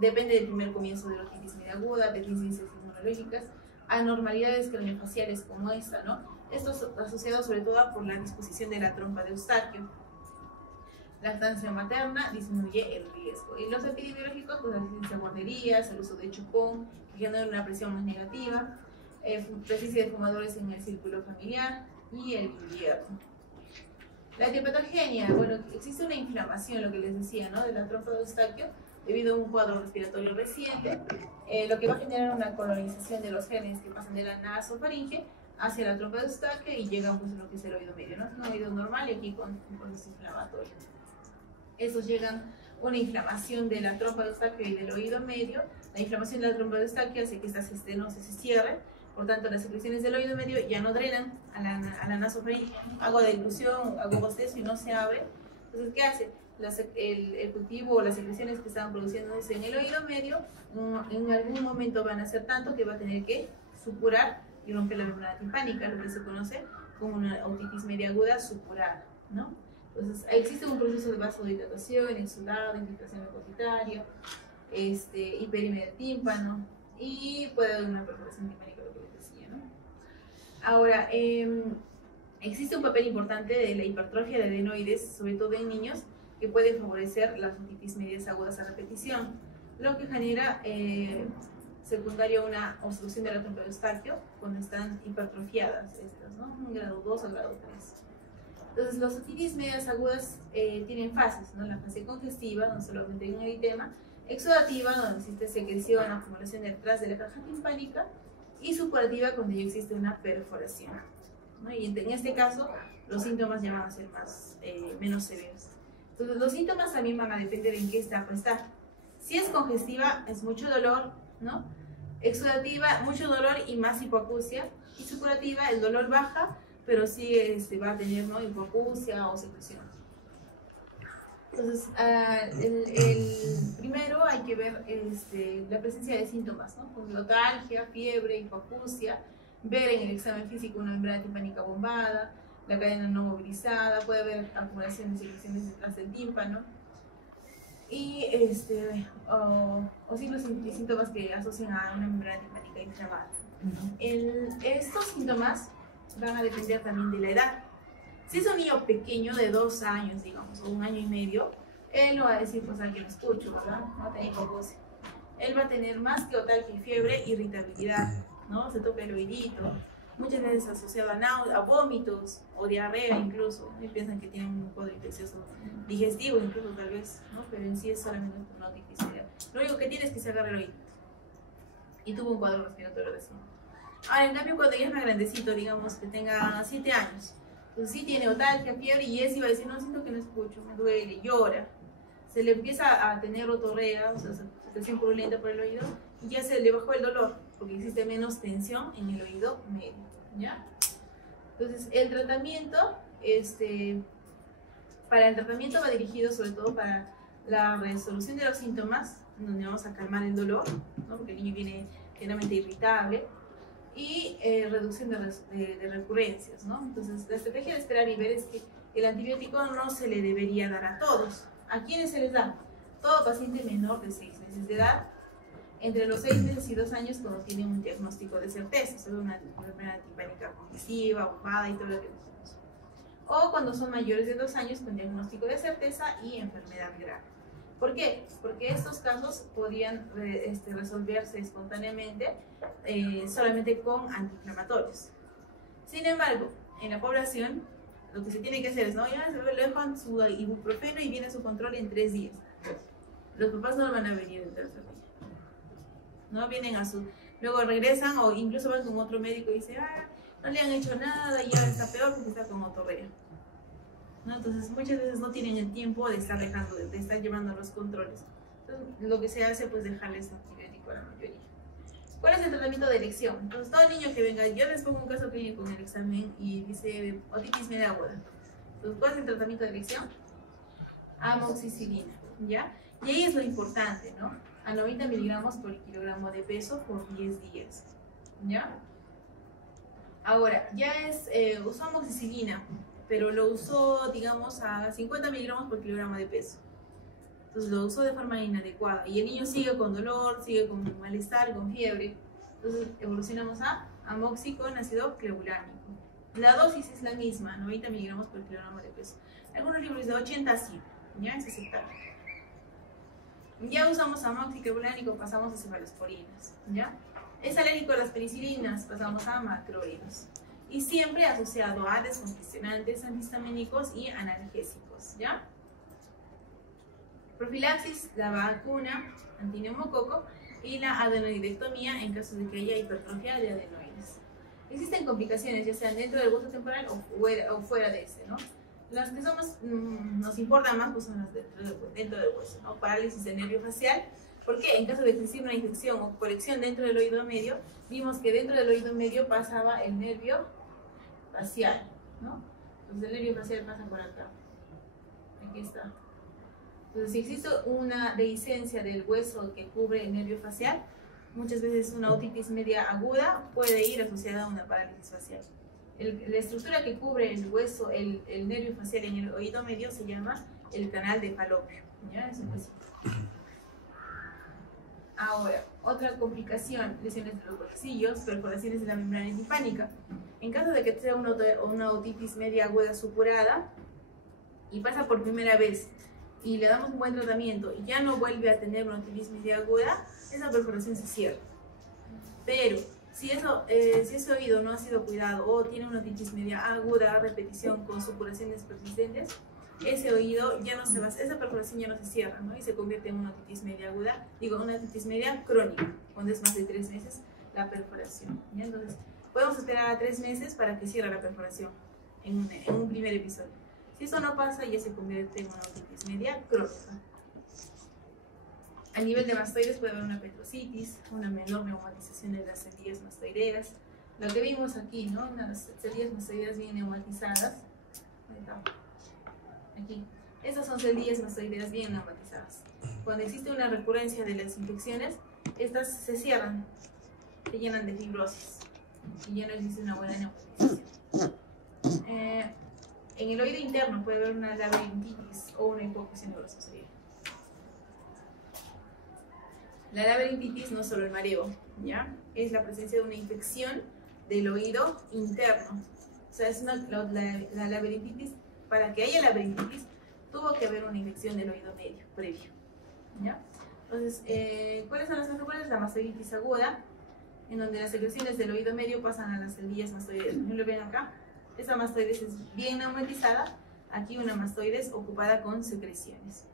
depende del primer comienzo de la otitis media aguda, deficiencias inmunológicas, anormalidades craneofaciales como esta, ¿no? Esto es asociado sobre todo por la disposición de la trompa de Eustaquio. Lactancia materna disminuye el riesgo. Y los epidemiológicos, pues la asistencia a guarderías, el uso de chupón, que genera una presión más negativa, presencia de fumadores en el círculo familiar y el invierno. La etiopatogenia, bueno, existe una inflamación, lo que les decía, ¿no? De la trompa de Eustaquio, debido a un cuadro respiratorio reciente, lo que va a generar una colonización de los genes que pasan de la nasofaringe hacia la trompa de Eustaquio y llegan pues a lo que es el oído medio, ¿no? Es un oído normal y aquí con un proceso inflamatorio. Estos llegan una inflamación de la trompa de Eustaquio y del oído medio. La inflamación de la trompa de Eustaquio hace que estas estenosis se cierren, por tanto las secreciones del oído medio ya no drenan a la nasofaringe, hago dilución, hago bostezo y no se abre. Entonces, ¿qué hace? El cultivo o las secreciones que estaban produciéndose en el oído medio en algún momento van a hacer tanto que va a tener que supurar y romper la membrana timpánica, lo que se conoce como una otitis media aguda supurada, ¿no? Entonces, existe un proceso de vasodilatación, exudado, infiltración leucocitaria, hiperimia del tímpano y puede haber una perforación timpánica, lo que les decía, ¿no? Ahora, existe un papel importante de la hipertrofia de adenoides, sobre todo en niños, que puede favorecer las otitis medias agudas a repetición, lo que genera secundario una obstrucción de la trompa de Eustaquio cuando están hipertrofiadas estas, ¿no? En grado 2 o grado 3. Entonces, las otitis medias agudas tienen fases, ¿no? La fase congestiva, donde solamente hay un eritema, exudativa, donde existe secreción, acumulación detrás de la caja timpánica, y supurativa, cuando ya existe una perforación, ¿no? Y en este caso, los síntomas ya van a ser menos severos. Entonces, los síntomas también van a depender en qué etapa está. Si es congestiva, es mucho dolor, ¿no? Exudativa, mucho dolor y más hipoacusia. Y supurativa, el dolor baja, pero sí va a tener, ¿no? Hipoacusia o secreción. Entonces, primero hay que ver la presencia de síntomas, ¿no? Con glotalgia, fiebre, hipoacusia, ver en el examen físico una membrana timpánica bombada, la cadena no movilizada, puede haber acumulación de secreciones detrás del tímpano y o signos y síntomas que asocian a una membrana timpánica inflamada. Estos síntomas van a depender también de la edad. Si es un niño pequeño de 2 años, digamos, o 1 año y medio, él no va a decir, pues, que lo escucho, ¿verdad? No va a tener hipoacusia. Él va a tener más que otalgia y fiebre, irritabilidad, ¿no? Se toca el oídito, muchas veces asociado a vómitos o diarrea incluso, y piensan que tienen un cuadro infeccioso digestivo incluso tal vez, ¿no? Pero en sí es solamente una otitis media. Lo único que tiene es que se agarre el oído y tuvo un cuadro respiratorio recién. Ahora, en cambio, cuando ya es más grandecito, digamos que tenga 7 años, pues sí tiene otalgia, fiebre, y ese va a decir, no, siento que no escucho, me duele, llora, se le empieza a tener otorrea, o sea, secreción purulenta por el oído, y ya se le bajó el dolor, porque existe menos tensión en el oído medio, ¿ya? Entonces, el tratamiento, para el tratamiento va dirigido sobre todo para la resolución de los síntomas, donde vamos a calmar el dolor, ¿no? Porque el niño viene generalmente irritable, y reducción de recurrencias, ¿no? Entonces, la estrategia de esperar y ver es que el antibiótico no se le debería dar a todos. ¿A quiénes se les da? Todo paciente menor de 6 meses de edad, entre los 6 meses y 2 años, cuando tienen un diagnóstico de certeza, solo una enfermedad timpánica congestiva, bombada y todo lo que dijimos. O cuando son mayores de 2 años con diagnóstico de certeza y enfermedad grave. ¿Por qué? Porque estos casos podían resolverse espontáneamente solamente con antiinflamatorios. Sin embargo, en la población, lo que se tiene que hacer es, ¿no? Ya se lo dejan su ibuprofeno y viene su control en 3 días. Los papás no van a venir el tercer día. No vienen luego regresan o incluso van con otro médico y dicen, no le han hecho nada y ya está peor porque está con otorrea, ¿no? Entonces muchas veces no tienen el tiempo de estar llevando los controles. Entonces, lo que se hace pues dejarles antibiótico a la mayoría. ¿Cuál es el tratamiento de elección? Entonces, todo niño que venga, yo les pongo un caso clínico en el examen y dice otitis media aguda. Entonces, ¿cuál es el tratamiento de elección? Amoxicilina, ¿ya? Y ahí es lo importante, ¿no? A 90 miligramos por kilogramo de peso por 10 días, ¿ya? Ahora, ya usó amoxicilina, pero lo usó, digamos, a 50 miligramos por kilogramo de peso. Entonces lo usó de forma inadecuada y el niño sigue con dolor, sigue con malestar, con fiebre. Entonces evolucionamos a amoxi con ácido clavulánico. La dosis es la misma, 90 miligramos por kilogramo de peso. Algunos libros de 80 a 100, ¿ya? Es aceptable. Ya usamos amoxi clavulánico, pasamos a cefalosporinas, ¿ya? Es alérgico a las penicilinas, pasamos a macrólidos. Y siempre asociado a descongestionantes, antihistamínicos y analgésicos, ¿ya? Profilaxis, la vacuna antineumococo y la adenoidectomía en caso de que haya hipertrofia de adenoides. Existen complicaciones, ya sean dentro del hueso temporal o fuera de este, ¿no? Las que nos importan más pues son las dentro del hueso, ¿no? Parálisis del nervio facial, porque en caso de existir una infección o colección dentro del oído medio, vimos que dentro del oído medio pasaba el nervio facial, ¿no? Entonces el nervio facial pasa por acá. Aquí está. Entonces, si existe una dehiscencia del hueso que cubre el nervio facial, muchas veces una otitis media aguda puede ir asociada a una parálisis facial. La estructura que cubre el hueso, el nervio facial en el oído medio se llama el canal de Falopio, ¿ya? Es un huesito. Ahora, otra complicación, lesiones de los huesillos, perforaciones de la membrana timpánica. En caso de que sea una otitis media aguda supurada y pasa por primera vez y le damos un buen tratamiento y ya no vuelve a tener una otitis media aguda, esa perforación se cierra. Pero si ese oído no ha sido cuidado o tiene una otitis media aguda a repetición con supuraciones persistentes, ese oído ya no se va, esa perforación ya no se cierra, ¿no? Y se convierte en una otitis media aguda, una otitis media crónica, cuando es más de 3 meses la perforación, ¿ya? Entonces, podemos esperar a 3 meses para que cierre la perforación en un primer episodio. Si eso no pasa, ya se convierte en una otitis media crónica. A nivel de mastoides puede haber una petrocitis, una menor neumatización de las células mastoideas. Lo que vimos aquí, ¿no? Unas células mastoideas bien neumatizadas. Ahí está. Aquí. Estas son células mastoideas bien neumatizadas. Cuando existe una recurrencia de las infecciones, estas se cierran, se llenan de fibrosis y ya no existe una buena neumatización. En el oído interno puede haber una laberintitis o una hipoacusia neurosensoria. La laberintitis no es solo el mareo, ¿ya? Es la presencia de una infección del oído interno. O sea, es la laberintitis, para que haya laberintitis, tuvo que haber una infección del oído medio, previo, ¿ya? Entonces, ¿cuáles son las consecuencias? La mastoiditis aguda, en donde las secreciones del oído medio pasan a las células mastoides. ¿Lo ven acá? Esta mastoides es bien neumatizada, aquí una mastoides ocupada con secreciones.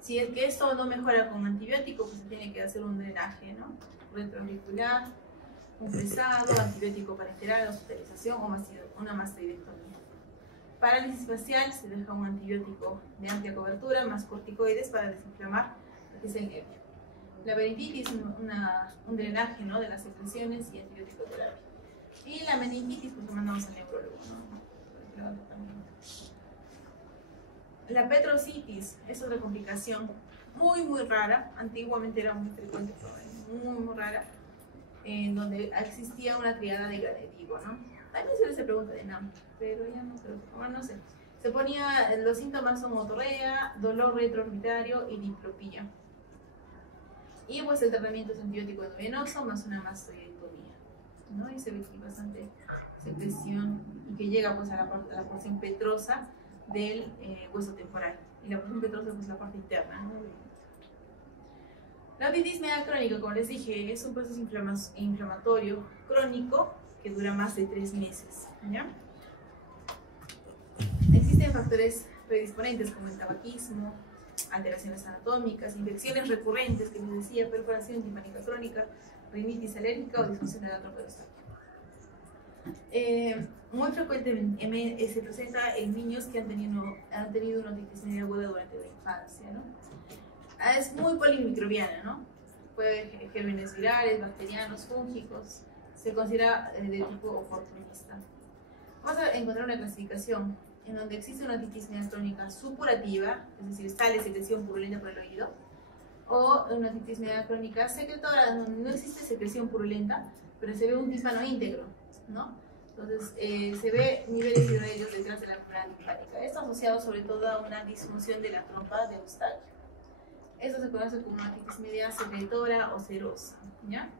Si es que esto no mejora con antibiótico, pues se tiene que hacer un drenaje, ¿no? Retroauricular, un fresado, antibiótico parenteral, hospitalización o una mastoidectomía. Parálisis facial, se deja un antibiótico de amplia cobertura, más corticoides para desinflamar lo que es el nervio. Laberintitis, un drenaje, ¿no? De las secreciones y antibiótico terapia. Y la meningitis, pues lo mandamos al neurólogo, ¿no? La petrocitis es otra complicación muy rara, antiguamente era muy frecuente, pero muy rara, en donde existía una triada de Gradedigo, ¿no? También se les pregunta de NAM, pero ya no creo, bueno, no sé. Se ponía, los síntomas son otorrea, dolor retroorbitario y diplopía. Y pues el tratamiento es antibiótico endovenoso más una mastoidectomía, ¿no? Y se ve aquí bastante secreción y que llega pues a la porción petrosa del hueso temporal. Y la porción petrosa pues la parte interna, ¿no? La otitis media crónica, como les dije, es un proceso inflamatorio crónico que dura más de 3 meses, ¿ya? Existen factores predisponentes como el tabaquismo, alteraciones anatómicas, infecciones recurrentes, que les decía, perforación timpánica crónica, rinitis alérgica o disfunción de la trompa de Eustaquio. Muy frecuentemente se presenta en niños que han tenido una otitis media aguda durante la infancia, ¿no? Es muy polimicrobiana, ¿no? puede haber gérmenes virales, bacterianos, fúngicos. Se considera de tipo oportunista. Vamos a encontrar una clasificación en donde existe una otitis media crónica supurativa, es decir, sale secreción purulenta por el oído, o una otitis media crónica secretora, donde no existe secreción purulenta, pero se ve un tímpano íntegro, ¿no? Entonces, se ve niveles hidroellos detrás de la membrana timpánica. Esto asociado sobre todo a una disfunción de la trompa de Eustaquio. Esto se conoce como una otitis media secretora o serosa, ¿ya?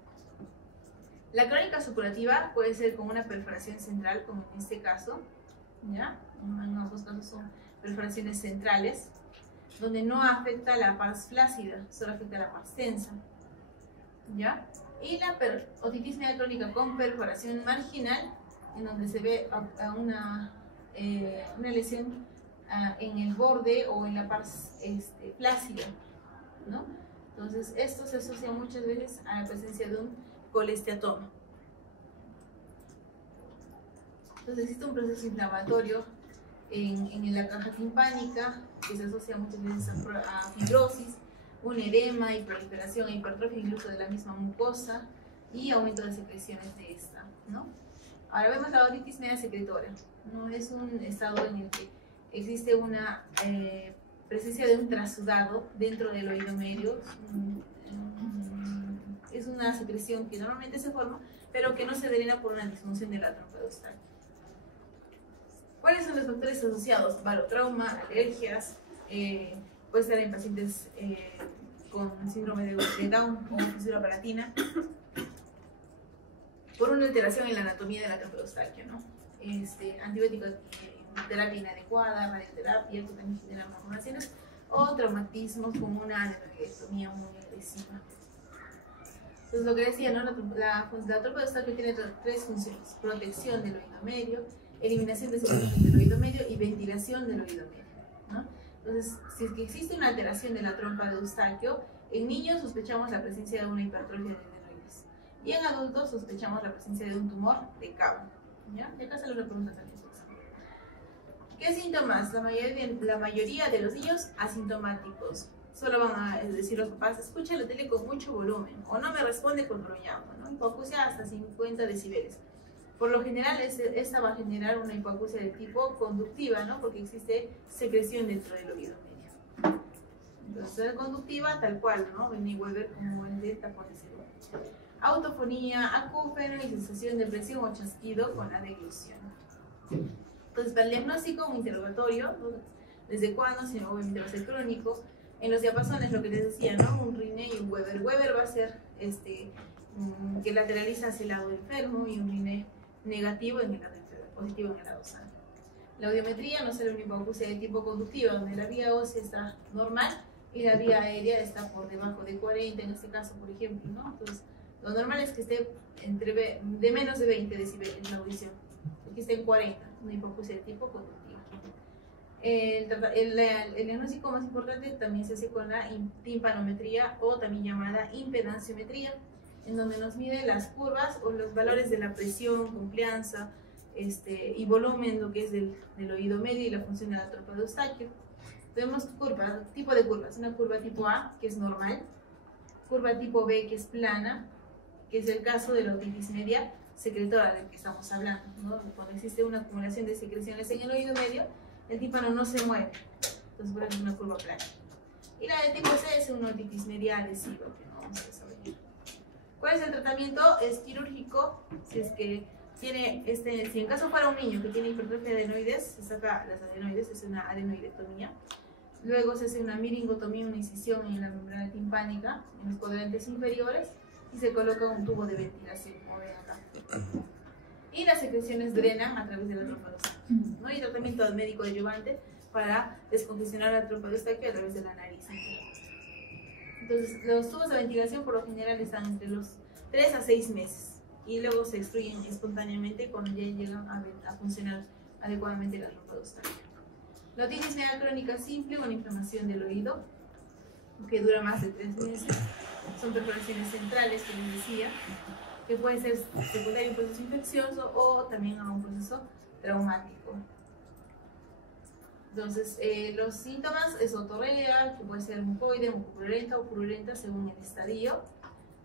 La crónica supurativa puede ser con una perforación central, como en este caso, ¿ya? En ambos casos son perforaciones centrales, donde no afecta la pars flácida, solo afecta la pars tensa, ¿ya? Y la otitis media crónica con perforación marginal, en donde se ve una lesión en el borde o en la pars flácida, ¿no? Entonces, esto se asocia muchas veces a la presencia de un colesteatoma. Entonces, existe un proceso inflamatorio en la caja timpánica que se asocia muchas veces a fibrosis, un edema y proliferación e hipertrofia incluso de la misma mucosa y aumento de secreciones de esta, ¿no? Ahora vemos la otitis media secretora. No es un estado en el que existe una presencia de un trasudado dentro del oído medio. Es una secreción que normalmente se forma, pero que no se drena por una disfunción de la trompa de Eustaquio. ¿Cuáles son los factores asociados? Barotrauma, alergias, puede estar en pacientes con síndrome de Down o fisura palatina, por una alteración en la anatomía de la trompa de Eustaquio, ¿no? Antibiótico, terapia inadecuada, radioterapia, que también generan malformaciones, o traumatismos como una adenoidectomía muy agresiva. Entonces, lo que decía, ¿no? La trompa de Eustaquio tiene tres funciones: protección del oído medio, eliminación de secreciones del oído medio y ventilación del oído medio, ¿no? Entonces, si es que existe una alteración de la trompa de Eustaquio, en niños sospechamos la presencia de una hipertrofia de adenoides y en adultos sospechamos la presencia de un tumor de cabo, ¿ya? Y acá sale una pregunta también. ¿Qué síntomas? La mayoría de los niños asintomáticos. Solo van a decir los papás: escucha la tele con mucho volumen, o no me responde cuando lo llamo, ¿no? Hipoacusia hasta 50 decibeles. Por lo general, esta va a generar una hipoacusia de tipo conductiva, ¿no? Porque existe secreción dentro del oído medio. Entonces, conductiva, tal cual, ¿no? Weber como el de tapón de cebo. Autofonía, acúfeno y sensación de presión o chasquido con la deglución. Entonces, para el diagnóstico, un interrogatorio, ¿no? ¿Desde cuándo? Si obviamente va a ser crónico. En los diapasones, lo que les decía, ¿no? Un Rine y un Weber. Weber va a ser que lateraliza hacia el lado enfermo, y un Rine negativo en el lado enfermo, positivo en el lado sano. La audiometría no será una hipoacusia de tipo conductiva, donde la vía ósea está normal y la vía aérea está por debajo de 40, en este caso, por ejemplo, ¿no? Entonces, lo normal es que esté de menos de 20 decibeles la audición. Aquí está en 40, una hipoacusia de tipo conductiva. El diagnóstico más importante también se hace con la timpanometría, o también llamada impedanciometría, en donde nos mide las curvas o los valores de la presión, confianza y volumen, lo que es del oído medio y la función de la trompa de Eustaquio. Tenemos tipo de curvas: una curva tipo A, que es normal; curva tipo B, que es plana, que es el caso de la otitis media secretora del que estamos hablando, ¿no? Cuando existe una acumulación de secreciones en el oído medio, el tímpano no se mueve, entonces por eso es una curva plana. Y la de tipo C es una otitis media adhesiva, que no vamos a desarrollar. ¿Cuál es el tratamiento? Es quirúrgico. Si es que tiene, si en caso fuera un niño que tiene hipertrofia de adenoides, se saca las adenoides, es una adenoidectomía. Luego se hace una miringotomía, una incisión en la membrana timpánica, en los cuadrantes inferiores, y se coloca un tubo de ventilación, como ven acá. Y las secreciones drenan a través de la trompa de Eustaquio, ¿no? Y tratamiento médico adyuvante para descongestionar la trompa de Eustaquio a través de la nariz. Entonces, los tubos de ventilación por lo general están entre los 3 a 6 meses y luego se extruyen espontáneamente cuando ya llegan a funcionar adecuadamente la trompa de Eustaquio. La otitis media crónica simple, una inflamación del oído que dura más de 3 meses. Son perforaciones centrales, que les decía, que puede ser secundario a un proceso infeccioso o también a un proceso traumático. Entonces, los síntomas es otorrea, que puede ser mucoide, mucopurulenta o purulenta según el estadio.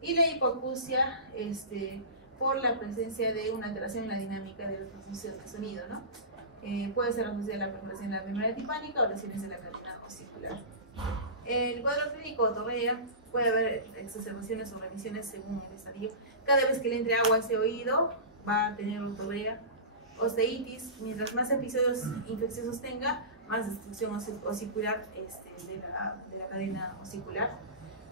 Y la hipoacusia, por la presencia de una alteración en la dinámica de la transmisión de sonido, ¿no? Puede ser asociada a la perforación de la membrana tipánica o lesiones de la cadena osicular. El cuadro clínico otorrea puede haber exacerbaciones o remisiones según el estadio. Cada vez que le entre agua a ese oído, va a tener otorrea. Osteitis, mientras más episodios infecciosos tenga, más destrucción osicular de la cadena osicular.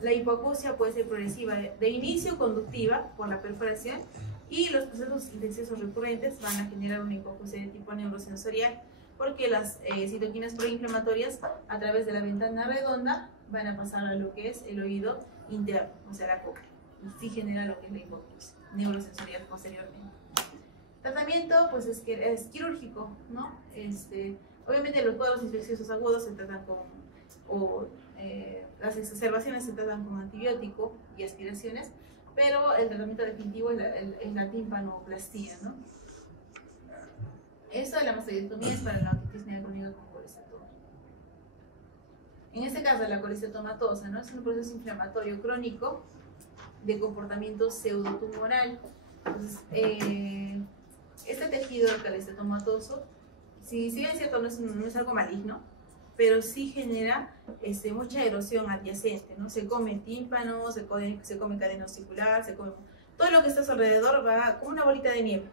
La hipoacusia puede ser progresiva, de inicio conductiva por la perforación, y los procesos infecciosos recurrentes van a generar una hipoacusia de tipo neurosensorial, porque las citoquinas proinflamatorias a través de la ventana redonda van a pasar a lo que es el oído interno, o sea, la cóclea, y sí genera lo que es la hipoacusia neurosensorial posteriormente. Tratamiento, pues es quirúrgico, ¿no? Obviamente los cuadros infecciosos agudos se tratan las exacerbaciones se tratan con antibiótico y aspiraciones, pero el tratamiento definitivo es la timpanoplastía, ¿no? Esto de la mastoidectomía es para la otitis media crónica con colecistoma. En este caso, la colestetomatosa, ¿no? Es un proceso inflamatorio crónico de comportamiento pseudotumoral. Entonces, este tejido calestetomatoso, si bien es cierto, no es algo maligno, pero sí genera mucha erosión adyacente, ¿no? Se come tímpano, se come cadena osicular, se come todo lo que está a su alrededor, va como una bolita de nieve.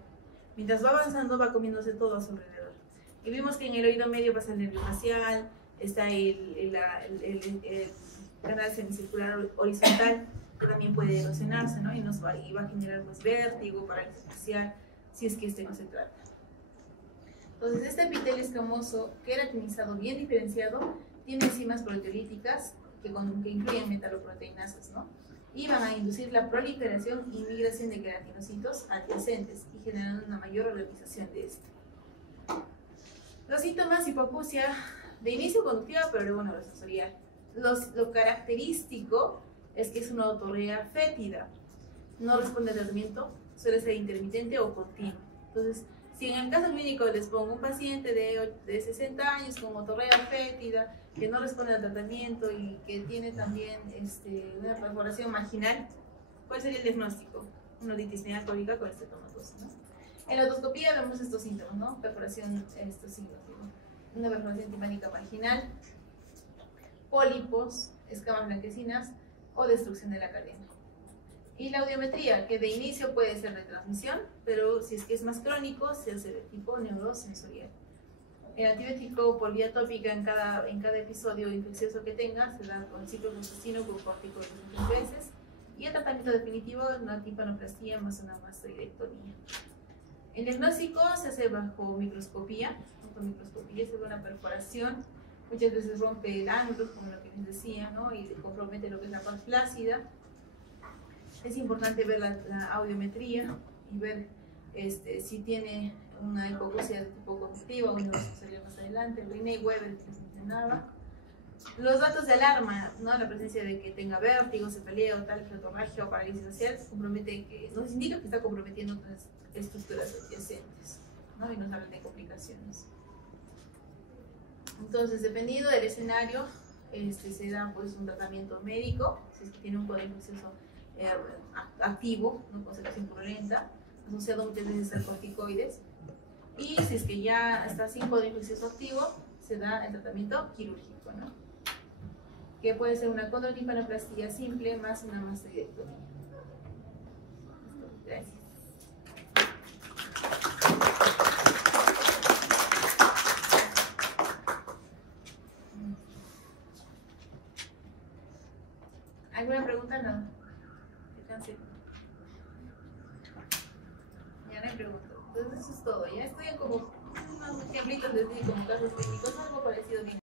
Mientras va avanzando, va comiéndose todo a su alrededor. Y vimos que en el oído medio pasa el nervio facial, está el canal semicircular horizontal, que también puede erosionarse, ¿no? Y va a generar pues, vértigo, parálisis facial, si es que no se trata. Entonces, este epitelio escamoso queratinizado bien diferenciado tiene enzimas proteolíticas que incluyen metaloproteinasas, ¿no? Y van a inducir la proliferación y migración de queratinocitos adyacentes y generando una mayor organización de este. Los síntomas: hipoacusia de inicio conductiva, pero luego neurosensorial. Lo característico es que es una otorrea fétida, no responde al tratamiento, suele ser intermitente o continuo. Entonces, si en el caso clínico les pongo un paciente de 60 años con otorrea fétida, que no responde al tratamiento y que tiene también una perforación marginal, ¿cuál sería el diagnóstico? Una otitis media crónica con estetomatosa, ¿no? En la otoscopía vemos estos síntomas, ¿no? Perforación, estos signos, ¿no? Una perforación timpánica marginal, pólipos, escamas blanquecinas o destrucción de la cadena. Y la audiometría, que de inicio puede ser de transmisión, pero si es que es más crónico, se hace de tipo neurosensorial. El antibiótico por vía tópica en cada episodio infeccioso que tenga se da con ciprofloxacino con córticoides 3 veces. Y el tratamiento definitivo es una timpanoplastía más una mastoidectomía. El diagnóstico se hace bajo microscopía. Con microscopía se ve una perforación, muchas veces rompe el ángulo, como lo que les decía, ¿no? Y compromete lo que es la paz flácida. Es importante ver la audiometría y ver si tiene una hipoacusia de tipo conductiva, uno sería más adelante, el Riney-Weber que les mencionaba. Los datos de alarma, ¿no? La presencia de que tenga vértigo, cefalea o tal, fetorragia o parálisis facial, nos indica que está comprometiendo otras estructuras adyacentes, ¿no? Y nos hablan de complicaciones. Entonces, dependiendo del escenario, se da pues, un tratamiento médico, si es que tiene un cuadro infeccioso activo, ¿no? Concentración purulenta, asociado muchas veces a corticoides. Y si es que ya está sin cuadro infeccioso activo, se da el tratamiento quirúrgico, ¿no? Que puede ser una condrotimpanoplastía simple más una mastoidectomía. Gracias. ¿Alguna pregunta? No. Ya no hay preguntas. Entonces eso es todo. Ya estoy como unos ejemplitos de como casos clínicos, algo parecido bien.